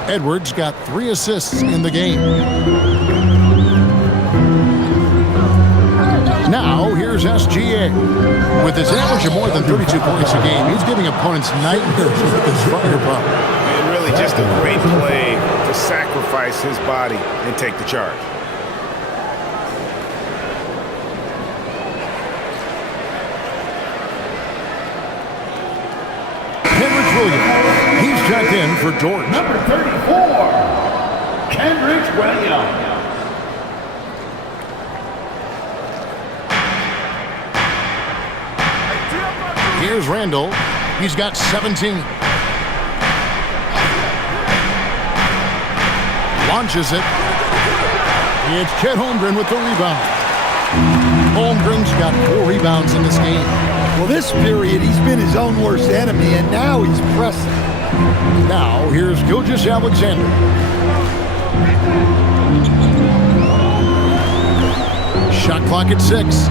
Edwards got 3 assists in the game. Now, here's SGA. With his average of more than 32 points a game, he's giving opponents nightmares with his firepower. And really just a great play to sacrifice his body and take the charge. He's checked in for Dort. Number 34, Kendrick Williams. Here's Randall. He's got 17. Launches it. It's Chet Holmgren with the rebound. Holmgren's got 4 rebounds in this game. Well, this period, he's been his own worst enemy, and now he's pressing. Now, here's Gilgeous-Alexander. Shot clock at 6.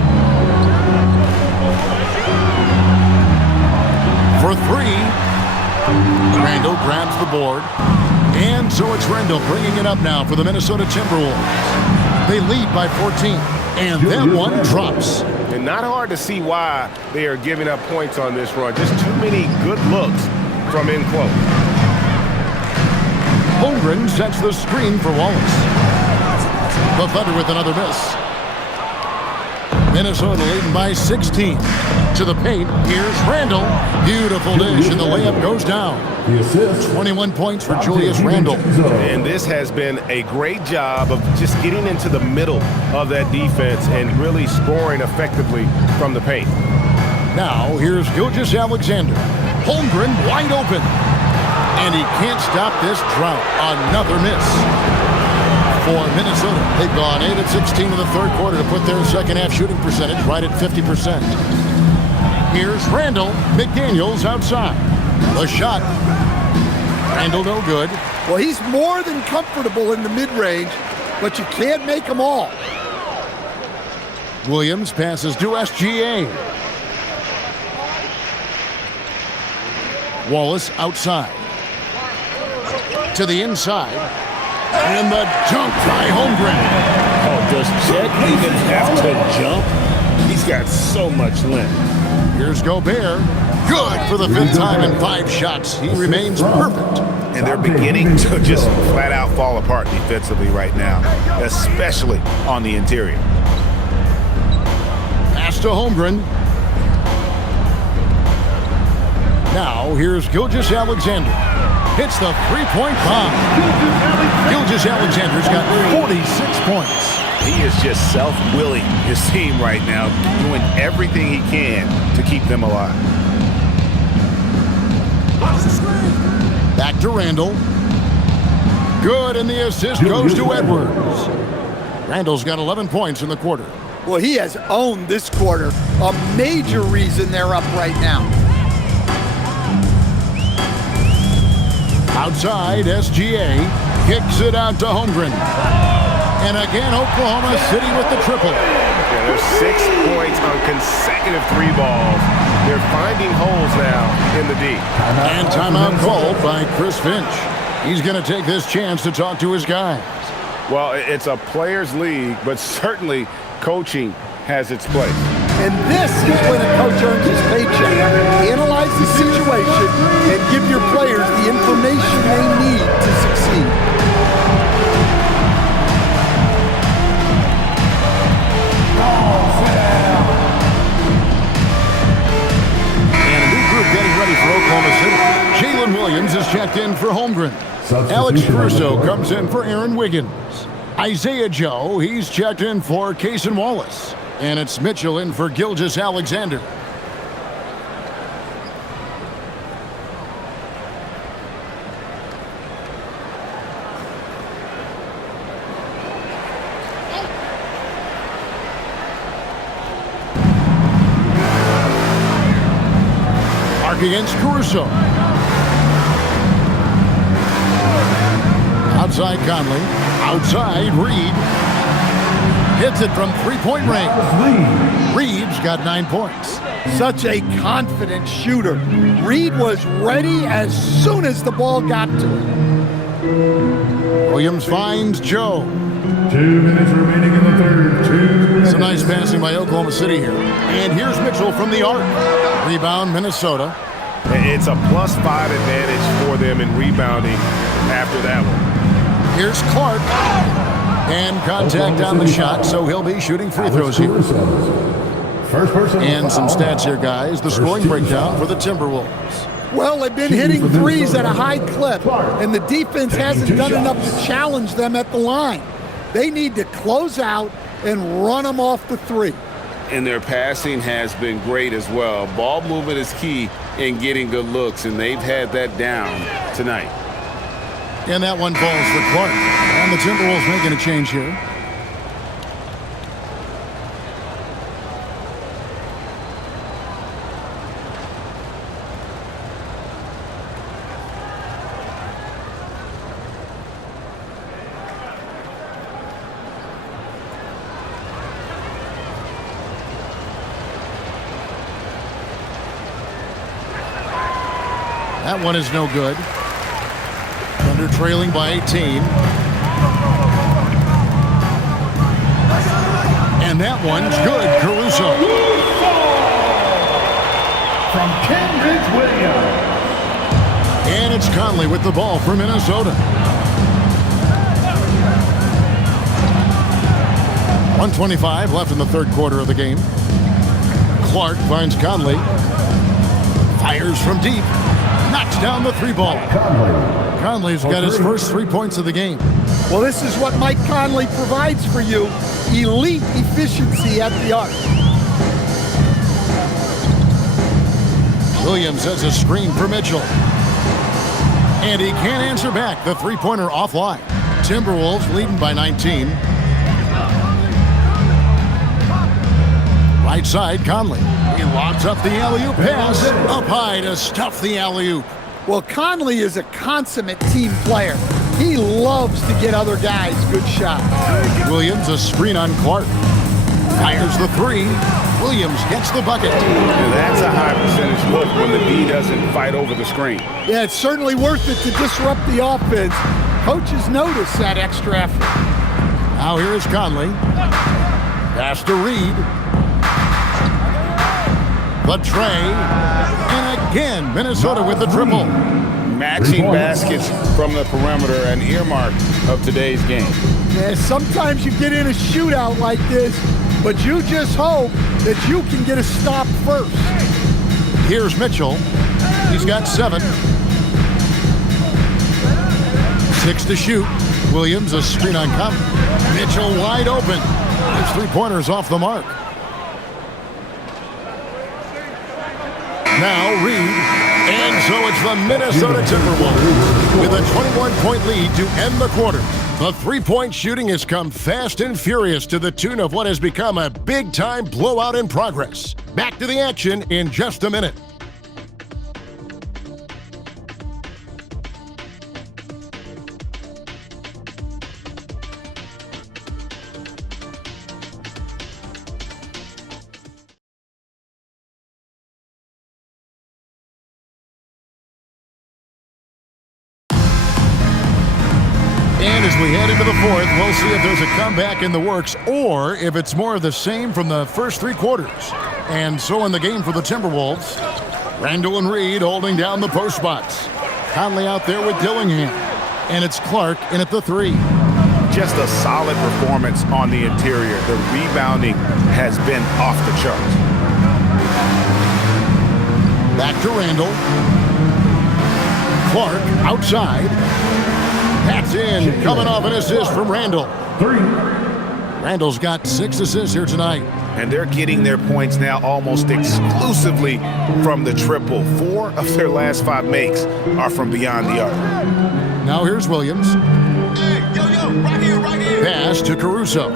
For 3. Randall grabs the board. And so it's Randall bringing it up now for the Minnesota Timberwolves. They lead by 14. And that one drops. And not hard to see why they are giving up points on this run. Just too many good looks from in close. Holmgren sets the screen for Wallace. The Thunder with another miss. Minnesota leading by 16. To the paint, here's Randall. Beautiful dish, and the layup goes down. 21 points for Julius Randle. And this has been a great job of just getting into the middle of that defense and really scoring effectively from the paint. Now, here's Gilgeous-Alexander. Holmgren wide open. And he can't stop this drought. Another miss for Minnesota. They've gone 8 of 16 in the third quarter to put their second half shooting percentage right at 50%. Here's Randall. McDaniels outside. The shot. Randall no good. Well, he's more than comfortable in the mid-range, but you can't make them all. Williams passes to SGA. Wallace outside. To the inside. And the jump by Holmgren. Oh, does Chet even have to jump? He's got so much length. Here's Gobert. Good for the 5th time in 5 shots. He remains perfect. And they're beginning to just flat out fall apart defensively right now, especially on the interior. Pass to Holmgren. Now here's Gilgeous-Alexander. Hits the 3-point bomb. Gilgeous-Alexander's got 46 points. He is just self-willing his team right now, doing everything he can to keep them alive. Back to Randall. Good, and the assist goes to Edwards. Randall's got 11 points in the quarter. Well, he has owned this quarter. A major reason they're up right now. Outside, SGA kicks it out to Holmgren. And again, Oklahoma City with the triple. Yeah, there's 6 points on consecutive 3 balls. They're finding holes now in the D. And timeout called by Chris Finch. He's going to take this chance to talk to his guys. Well, it's a players' league, but certainly coaching has its place. And this is when a coach earns his paycheck. Analyze the situation and give your players the information they need to succeed. And a new group getting ready for Oklahoma City. Jalen Williams is checked in for Holmgren. Alex Caruso comes in for Aaron Wiggins. Isaiah Joe, he's checked in for Cason Wallace. And it's Mitchell in for Gilgeous-Alexander. Mark against Caruso. Outside Conley. Outside Reed. Hits it from 3-point range. Reed's got 9 points. Such a confident shooter. Reed was ready as soon as the ball got to him. Williams finds Joe. 2 minutes remaining in the third. 2 minutes. Some nice passing by Oklahoma City here. And here's Mitchell from the arc. Rebound Minnesota. It's a +5 advantage for them in rebounding after that one. Here's Clark. And contact on the shot, so he'll be shooting free throws here. First person. And some stats here, guys. The scoring breakdown for the Timberwolves. Well, they've been hitting threes at a high clip, and the defense hasn't done enough to challenge them at the line. They need to close out and run them off the 3. And their passing has been great as well. Ball movement is key in getting good looks, and they've had that down tonight. And that one falls for Clark. And the Timberwolves making a change here. That one is no good. Thunder trailing by 18. And that one's good. Caruso. From Cambridge, Williams. And it's Conley with the ball for Minnesota. 1:25 left in the third quarter of the game. Clark finds Conley. Fires from deep. Knocks down the three ball. Conley's got his first 3 points of the game. Well, this is what Mike Conley provides for you. Elite efficiency at the arc. Williams has a screen for Mitchell. And he can't answer back. The three-pointer offline. Timberwolves leading by 19. Right side, Conley. He lobs up the alley-oop pass. Up high to stuff the alley-oop. Well, Conley is a consummate team player. He loves to get other guys good shots. Williams, a screen on Clark. Fires the three. Williams gets the bucket. And that's a high percentage look when the D doesn't fight over the screen. Yeah, it's certainly worth it to disrupt the offense. Coaches notice that extra effort. Now here is Conley. Pass to Reed. The tray. And again, Minnesota with the triple. Matching baskets from the perimeter, an earmark of today's game. Yeah, sometimes you get in a shootout like this, but you just hope that you can get a stop first. Here's Mitchell. He's got 7. 6 to shoot. Williams, a screen on Conley. Mitchell wide open. His three-pointer's off the mark. Now Reed. And so it's the Minnesota Timberwolves with a 21-point lead to end the quarter. The three-point shooting has come fast and furious to the tune of what has become a big-time blowout in progress. Back to the action in just a minute. And as we head into the fourth, we'll see if there's a comeback in the works or if it's more of the same from the first 3 quarters. And so in the game for the Timberwolves, Randall and Reed holding down the post spots. Conley out there with Dillingham. And it's Clark in at the 3. Just a solid performance on the interior. The rebounding has been off the charts. Back to Randall. Clark outside. That's in, coming off an assist from Randall. 3. Randall's got 6 assists here tonight. And they're getting their points now almost exclusively from the triple. 4 of their last 5 makes are from beyond the arc. Now here's Williams. Hey, right here. Pass to Caruso.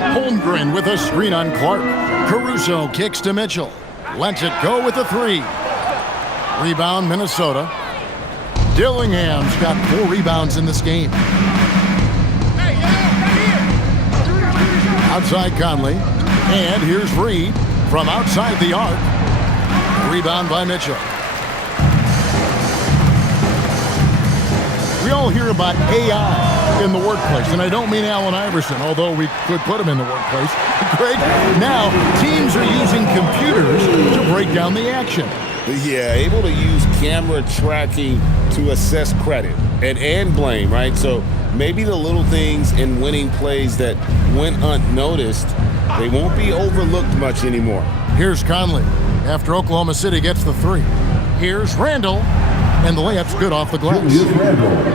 Holmgren with a screen on Clark. Caruso kicks to Mitchell. Lets it go with the 3. Rebound, Minnesota. Dillingham's got 4 rebounds in this game. Outside Conley. And here's Reed from outside the arc. Rebound by Mitchell. We all hear about AI in the workplace, and I don't mean Allen Iverson, although we could put him in the workplace. Greg, now teams are using computers to break down the action. Yeah, able to use camera tracking to assess credit and blame, right? So maybe the little things in winning plays that went unnoticed, they won't be overlooked much anymore. Here's Conley after Oklahoma City gets the 3. Here's Randall, and the layup's good off the glass.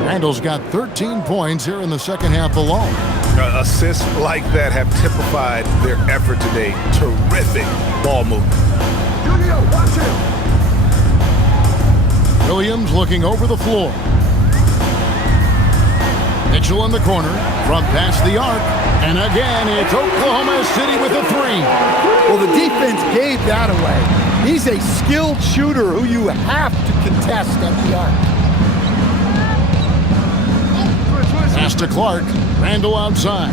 Randall's got 13 points here in the second half alone. Assists like that have typified their effort today. Terrific ball movement. Watch him. Williams looking over the floor. Mitchell in the corner from past the arc. And again, it's Oklahoma City with a three. Well, the defense gave that away. He's a skilled shooter who you have to contest at the arc. Pass to Clark. Randall outside.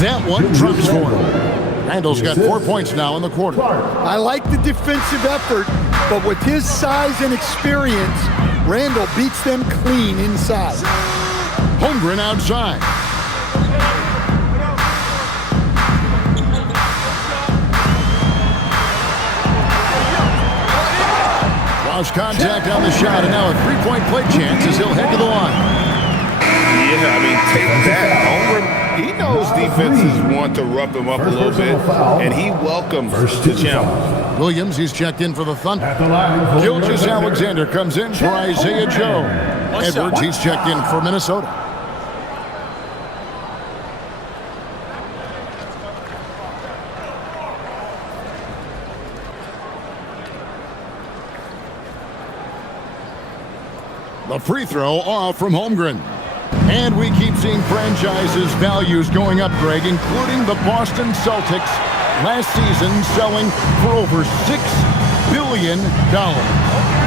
That one trumps for him. Randall's got 4 points now in the quarter. I like the defensive effort, but with his size and experience, Randall beats them clean inside. Holmgren outside. Lost contact on the shot, and now a three-point play chance as he'll head to the line. Yeah, I mean, take that. Holmgren, he knows defenses want to rough him up a little bit, and he welcomes the challenge. Williams, he's checked in for the Thunder. Gilgeous-Alexander comes in for Isaiah Joe. Edwards, he's checked in for Minnesota. The free throw off from Holmgren. And we keep seeing franchises' values going up, Greg, including the Boston Celtics last season selling for over $6 billion.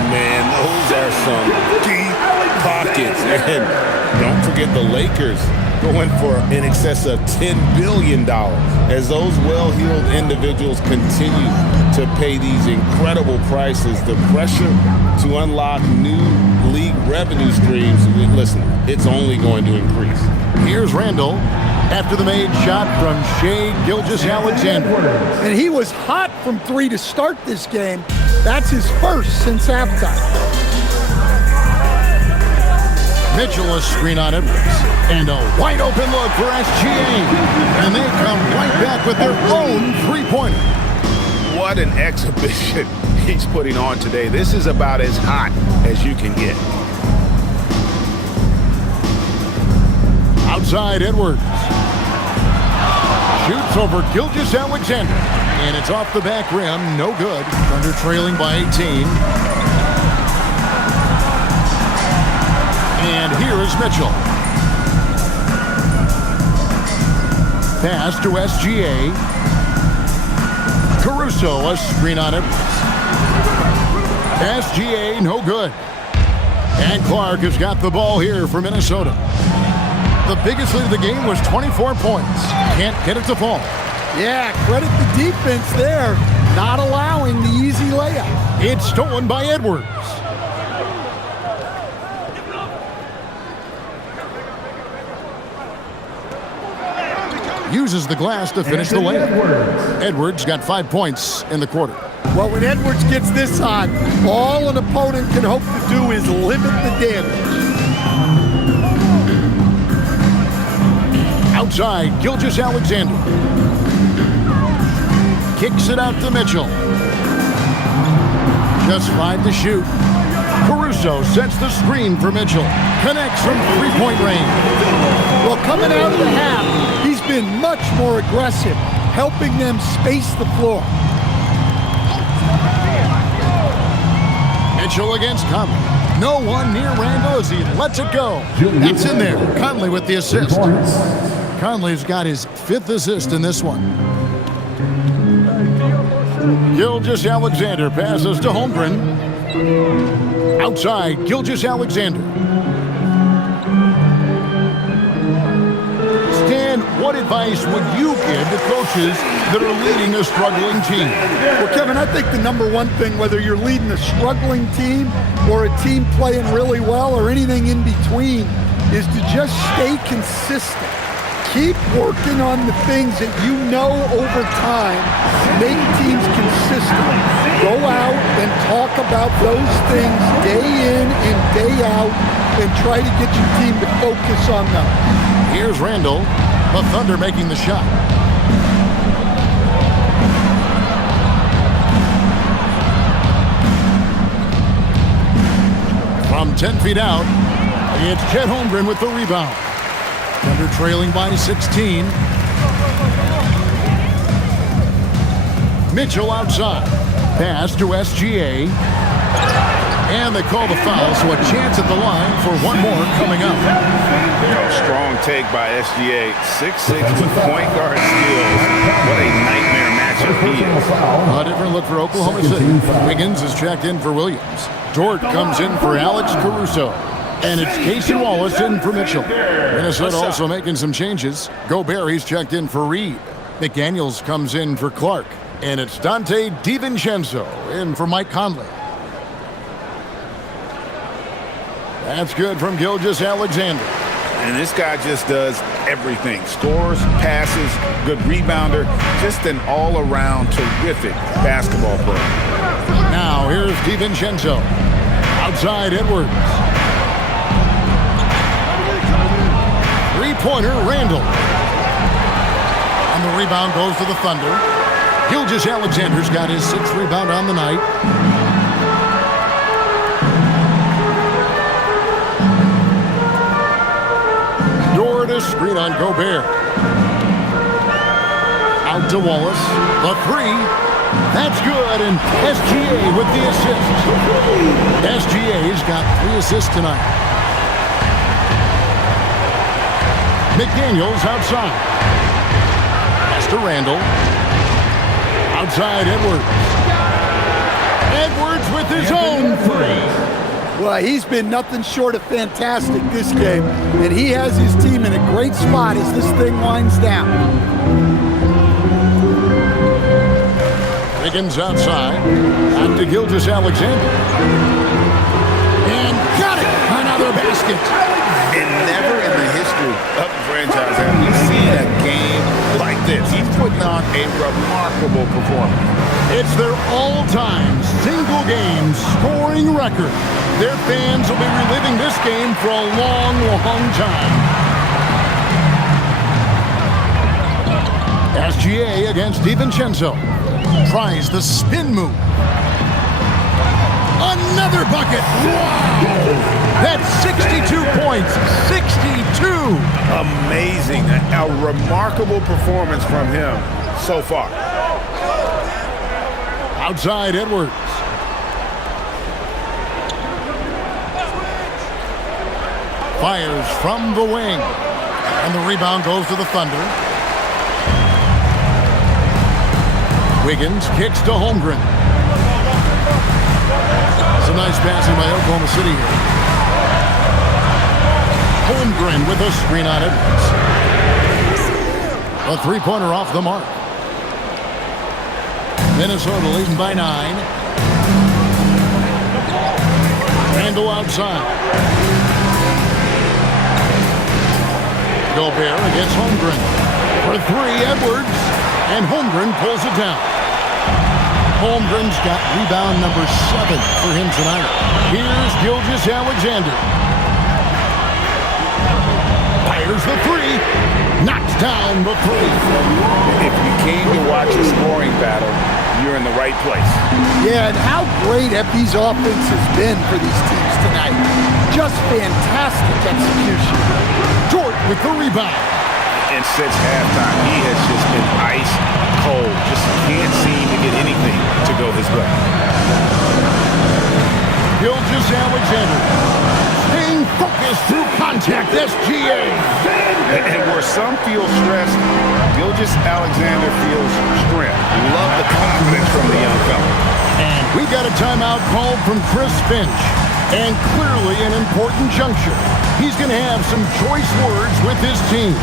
Man, those are some deep pockets. And don't forget the Lakers going for in excess of $10 billion as those well-heeled individuals continue to pay these incredible prices. The pressure to unlock new league revenue streams, listen, it's only going to increase. Here's Randall after the made shot from Shai Gilgeous-Alexander. And he was hot from three to start this game. That's his first since halftime. Mitchell a screen on Edwards. And a wide open look for SGA. And they come right back with their own three-pointer. What an exhibition he's putting on today. This is about as hot as you can get. Outside Edwards. Shoots over Gilgeous-Alexander. And it's off the back rim. No good. Thunder trailing by 18. And here is Mitchell. Pass to SGA. Caruso, a screen on it. SGA, no good. And Clark has got the ball here for Minnesota. The biggest lead of the game was 24 points. Can't get it to fall. Yeah, credit the defense there, not allowing the easy layup. It's stolen by Edwards. Uses the glass to finish the layup. Edwards got 5 points in the quarter. Well, when Edwards gets this on, all an opponent can hope to do is limit the damage. Outside, Gilgeous-Alexander. Kicks it out to Mitchell. Just 5 to shoot. Caruso sets the screen for Mitchell. Connects from three-point range. Well, coming out of the half, he's been much more aggressive, helping them space the floor. Mitchell against Conley. No one near Randall as he lets it go. It's in there. Conley with the assist. Conley's got his 5th assist in this one. Gilgeous-Alexander passes to Holmgren. Outside, Gilgeous-Alexander. Stan, what advice would you give to coaches that are leading a struggling team? Well, Kevin, I think the number one thing, whether you're leading a struggling team or a team playing really well or anything in between, is to just stay consistent. Keep working on the things that you know over time make teams consistent. Go out and talk about those things day in and day out and try to get your team to focus on them. Here's Randall. The Thunder making the shot. From 10 feet out, it's Chet Holmgren with the rebound. Thunder trailing by 16. Mitchell outside. pass to SGA. And they call the foul, so a chance at the line for one more coming up. Strong take by SGA. 6'6" with point guard skills. What a nightmare matchup he is. A different look for Oklahoma City. Wiggins is checked in for Williams. Dort comes in for Alex Caruso. And it's Casey Wallace in for Mitchell. Minnesota also making some changes. Gobert, he's checked in for Reed. McDaniels comes in for Clark. And it's Dante DiVincenzo in for Mike Conley. That's good from Gilgeous-Alexander. And this guy just does everything. Scores, passes, good rebounder. Just an all-around terrific basketball player. Now here's DiVincenzo. Outside Edwards. Three-pointer Randall. And the rebound goes to the Thunder. Gilgeous-Alexander's got his 6th rebound on the night. Screen on Gobert. Out to Wallace. The three. That's good. And SGA with the assist. SGA's got 3 assists tonight. McDaniels outside. Pass to Randall. Outside Edwards. Edwards with his own 3. Well, he's been nothing short of fantastic this game, and he has his team in a great spot as this thing winds down. Wiggins outside, out to Gilgeous-Alexander. And got it! Another basket. And never in the history of the franchise have we seen a game like this. He's putting on a remarkable performance. It's their all-time single-game scoring record. Their fans will be reliving this game for a long, long time. SGA against DiVincenzo. Tries the spin move. Another bucket. Wow! That's 62 points. 62! Amazing. A remarkable performance from him so far. Outside Edwards. Fires from the wing. And the rebound goes to the Thunder. Wiggins kicks to Holmgren. It's a nice passing by Oklahoma City here. Holmgren with a screen on Edwards. A three-pointer off the mark. Minnesota leading by 9. Randall outside. Gobert against Holmgren. For 3, Edwards. And Holmgren pulls it down. Holmgren's got rebound number 7 for him tonight. Here's Gilgeous-Alexander. Fires the 3. Knocks down the 3. If you came to watch a scoring battle, you're in the right place. Yeah, and how great have these offenses been for these teams tonight? Just fantastic execution. Dort with the rebound. And since halftime, he has just been ice cold. Just can't seem to get anything to go his way. Gilgeous-Alexander staying focused through contact. SGA. And where some feel stressed, Gilgeous-Alexander feels strength. Love the confidence from the young fella. And we got a timeout called from Chris Finch. And clearly an important juncture. He's going to have some choice words with his team.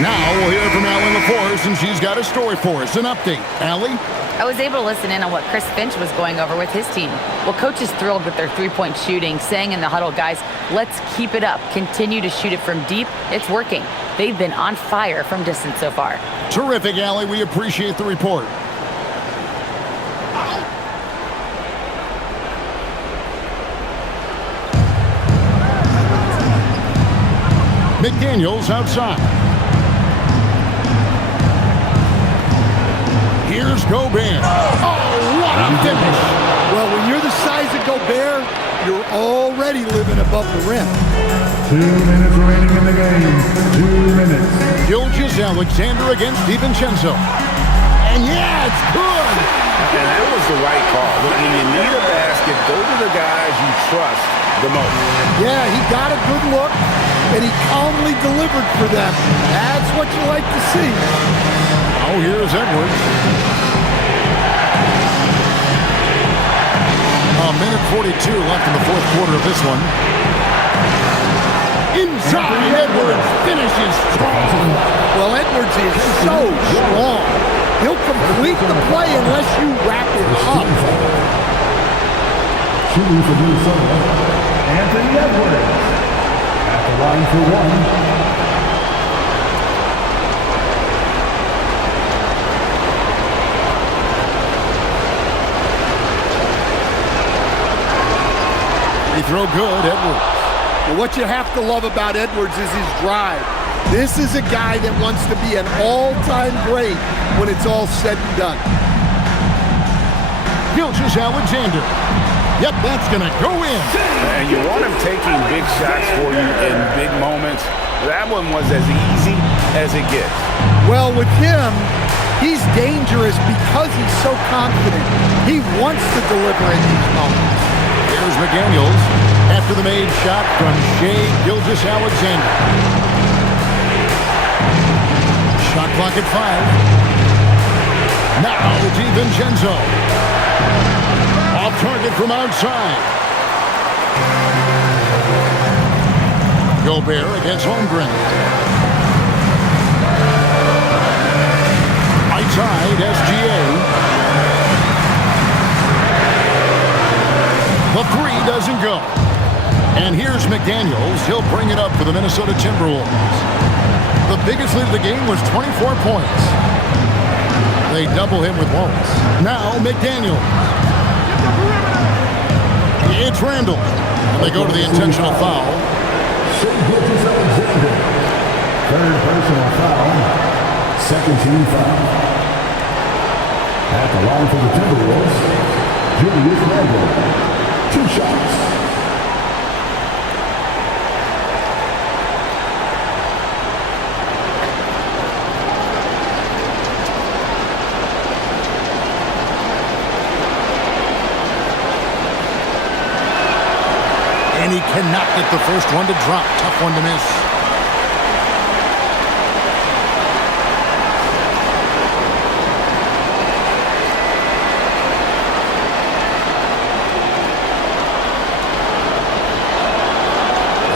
Now we'll hear from Allie LaForce, and she's got a story for us. An update. Allie? I was able to listen in on what Chris Finch was going over with his team. Well, coach is thrilled with their three-point shooting, saying in the huddle, guys, let's keep it up. Continue to shoot it from deep. It's working. They've been on fire from distance so far. Terrific, Allie. We appreciate the report. McDaniels outside. Here's Gobert. Oh, what a finish. Well, you're already living above the rim. 2 minutes remaining in the game. 2 minutes. Gilgeous-Alexander against DiVincenzo. And yeah, it's good. And that was the right call. When you need a basket, go to the guys you trust the most. Yeah, he got a good look, and he calmly delivered for them. That's what you like to see. Oh, here's Edwards. A minute 42 left in the fourth quarter of this one. Inside, Edwards finishes strong. Well, Edwards is so strong. He'll complete the play unless you wrap it up. Shooting for Minnesota, Anthony Edwards. At the line for one. Free throw good, Edwards. Well, what you have to love about Edwards is his drive. This is a guy that wants to be an all-time great when it's all said and done. Gilgeous-Alexander. Yep, that's going to go in. And you want him taking big shots for you in big moments. That one was as easy as it gets. Well, with him, he's dangerous because he's so confident. He wants to deliver in these moments. Here's McDaniels after the made shot from Shai Gilgeous-Alexander. Shot clock at 5. Now DiVincenzo. Off target from outside. Gobert against Holmgren. Right side, SGA. The three doesn't go. And here's McDaniels. He'll bring it up for the Minnesota Timberwolves. The biggest lead of the game was 24 points. They double him with Wallace. Now McDaniels. It's Randall. And they go to the intentional foul. Third personal foul. Second team foul. At the line for the Timberwolves, Julius Randle. 2 shots. And he cannot get the first one to drop. Tough one to miss.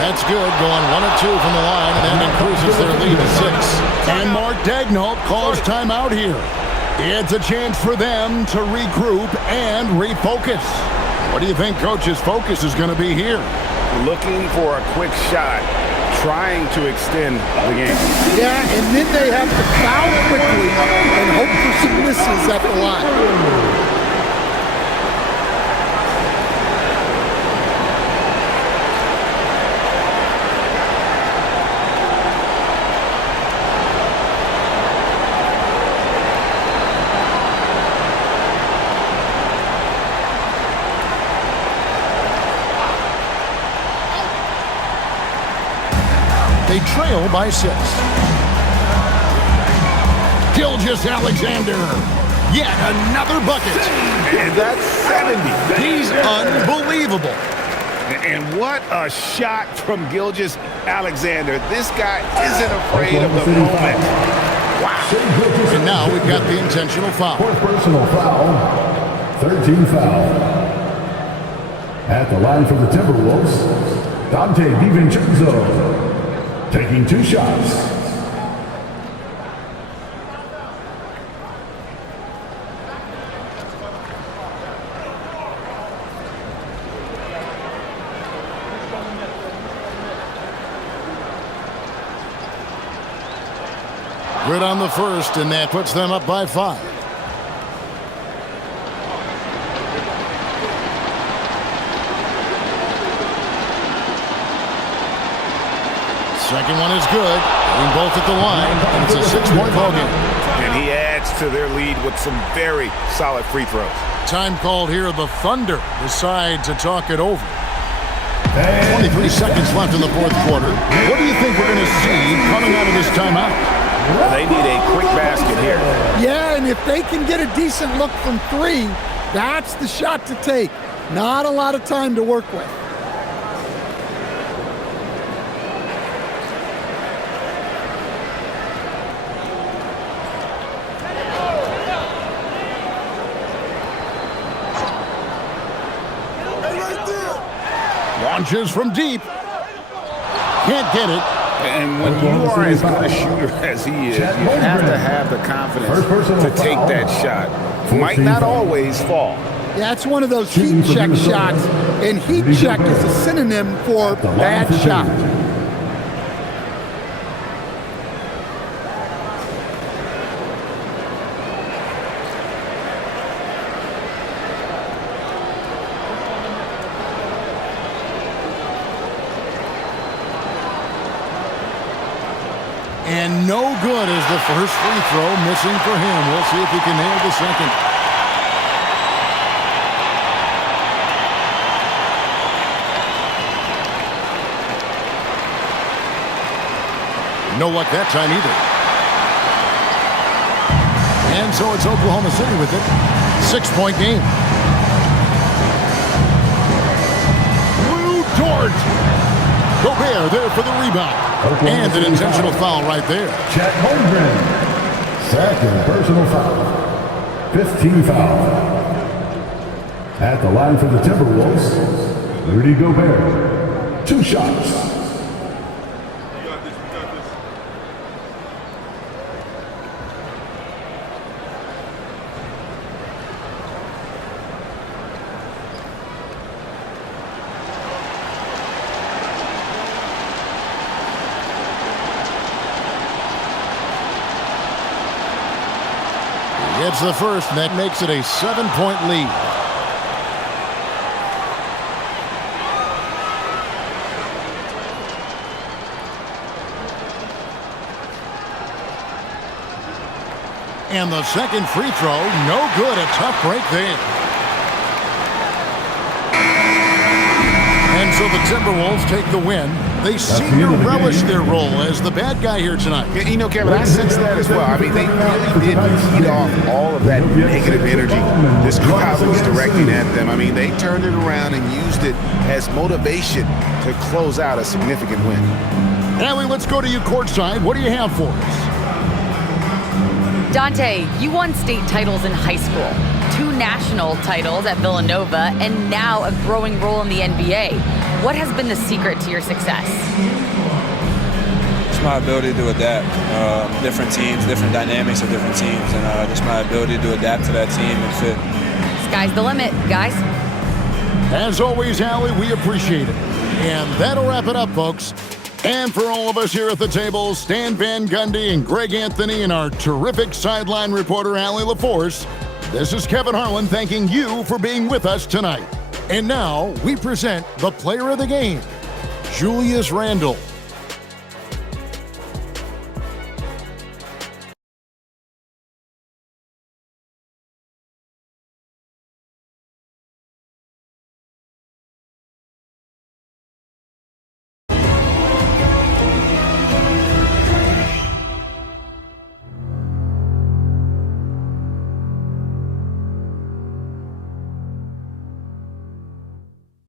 That's good. Going 1 of 2 from the line and then increases their lead to 6. And Mark Daigneault calls timeout here. It's a chance for them to regroup and refocus. What do you think Coach's focus is going to be here? Looking for a quick shot, trying to extend the game. Yeah, and then they have to foul quickly and hope for some misses at the line. They trail by 6. Gilgeous-Alexander. Yet another bucket. And that's 70. He's unbelievable. And what a shot from Gilgeous-Alexander. This guy isn't afraid of the moment. Wow. And now we've got the intentional foul. Fourth personal foul. Third team foul. At the line for the Timberwolves, Dante DiVincenzo. Taking 2 shots. Good on the first, and that puts them up by 5. Second one is good. Being both at the line, and it's a 6-point ball game. And he adds to their lead with some very solid free throws. Time called here. The Thunder decide to talk it over. 23 seconds left in the fourth quarter. What do you think we're going to see coming out of this timeout? They need a quick basket here. Yeah, and if they can get a decent look from three, that's the shot to take. Not a lot of time to work with. Launches from deep. Can't get it. And when you are as good a shooter as he is, you have to have the confidence to take that shot. Might not always fall. Yeah, it's one of those heat check shots, and heat check is a synonym for bad shot. And no good is the first free throw, missing for him. We'll see if he can nail the second. No luck that time either. And so it's Oklahoma City with it. 6-point game. Blue Dort. Gobert there for the rebound. And an intentional foul right there. Chet Holmgren. Second personal foul. 15 foul. At the line for the Timberwolves, Rudy Gobert. 2 shots. It's the first, and that makes it a 7-point lead. And the second free throw, no good. A tough break there. And so the Timberwolves take the win. They seem to relish their role as the bad guy here tonight. You know, Kevin, I sense that as well. I mean, they really did feed off all of that negative energy this crowd was directing at them. I mean, they turned it around and used it as motivation to close out a significant win. Allie, let's go to you courtside. What do you have for us? Dante, you won state titles in high school, 2 national titles at Villanova, and now a growing role in the NBA. What has been the secret to your success? Just my ability to adapt. Different teams, different dynamics of different teams, and just my ability to adapt to that team and fit. Sky's the limit, guys. As always, Allie, we appreciate it. And that'll wrap it up, folks. And for all of us here at the table, Stan Van Gundy and Greg Anthony and our terrific sideline reporter, Allie LaForce, this is Kevin Harlan thanking you for being with us tonight. And now we present the player of the game, Julius Randle.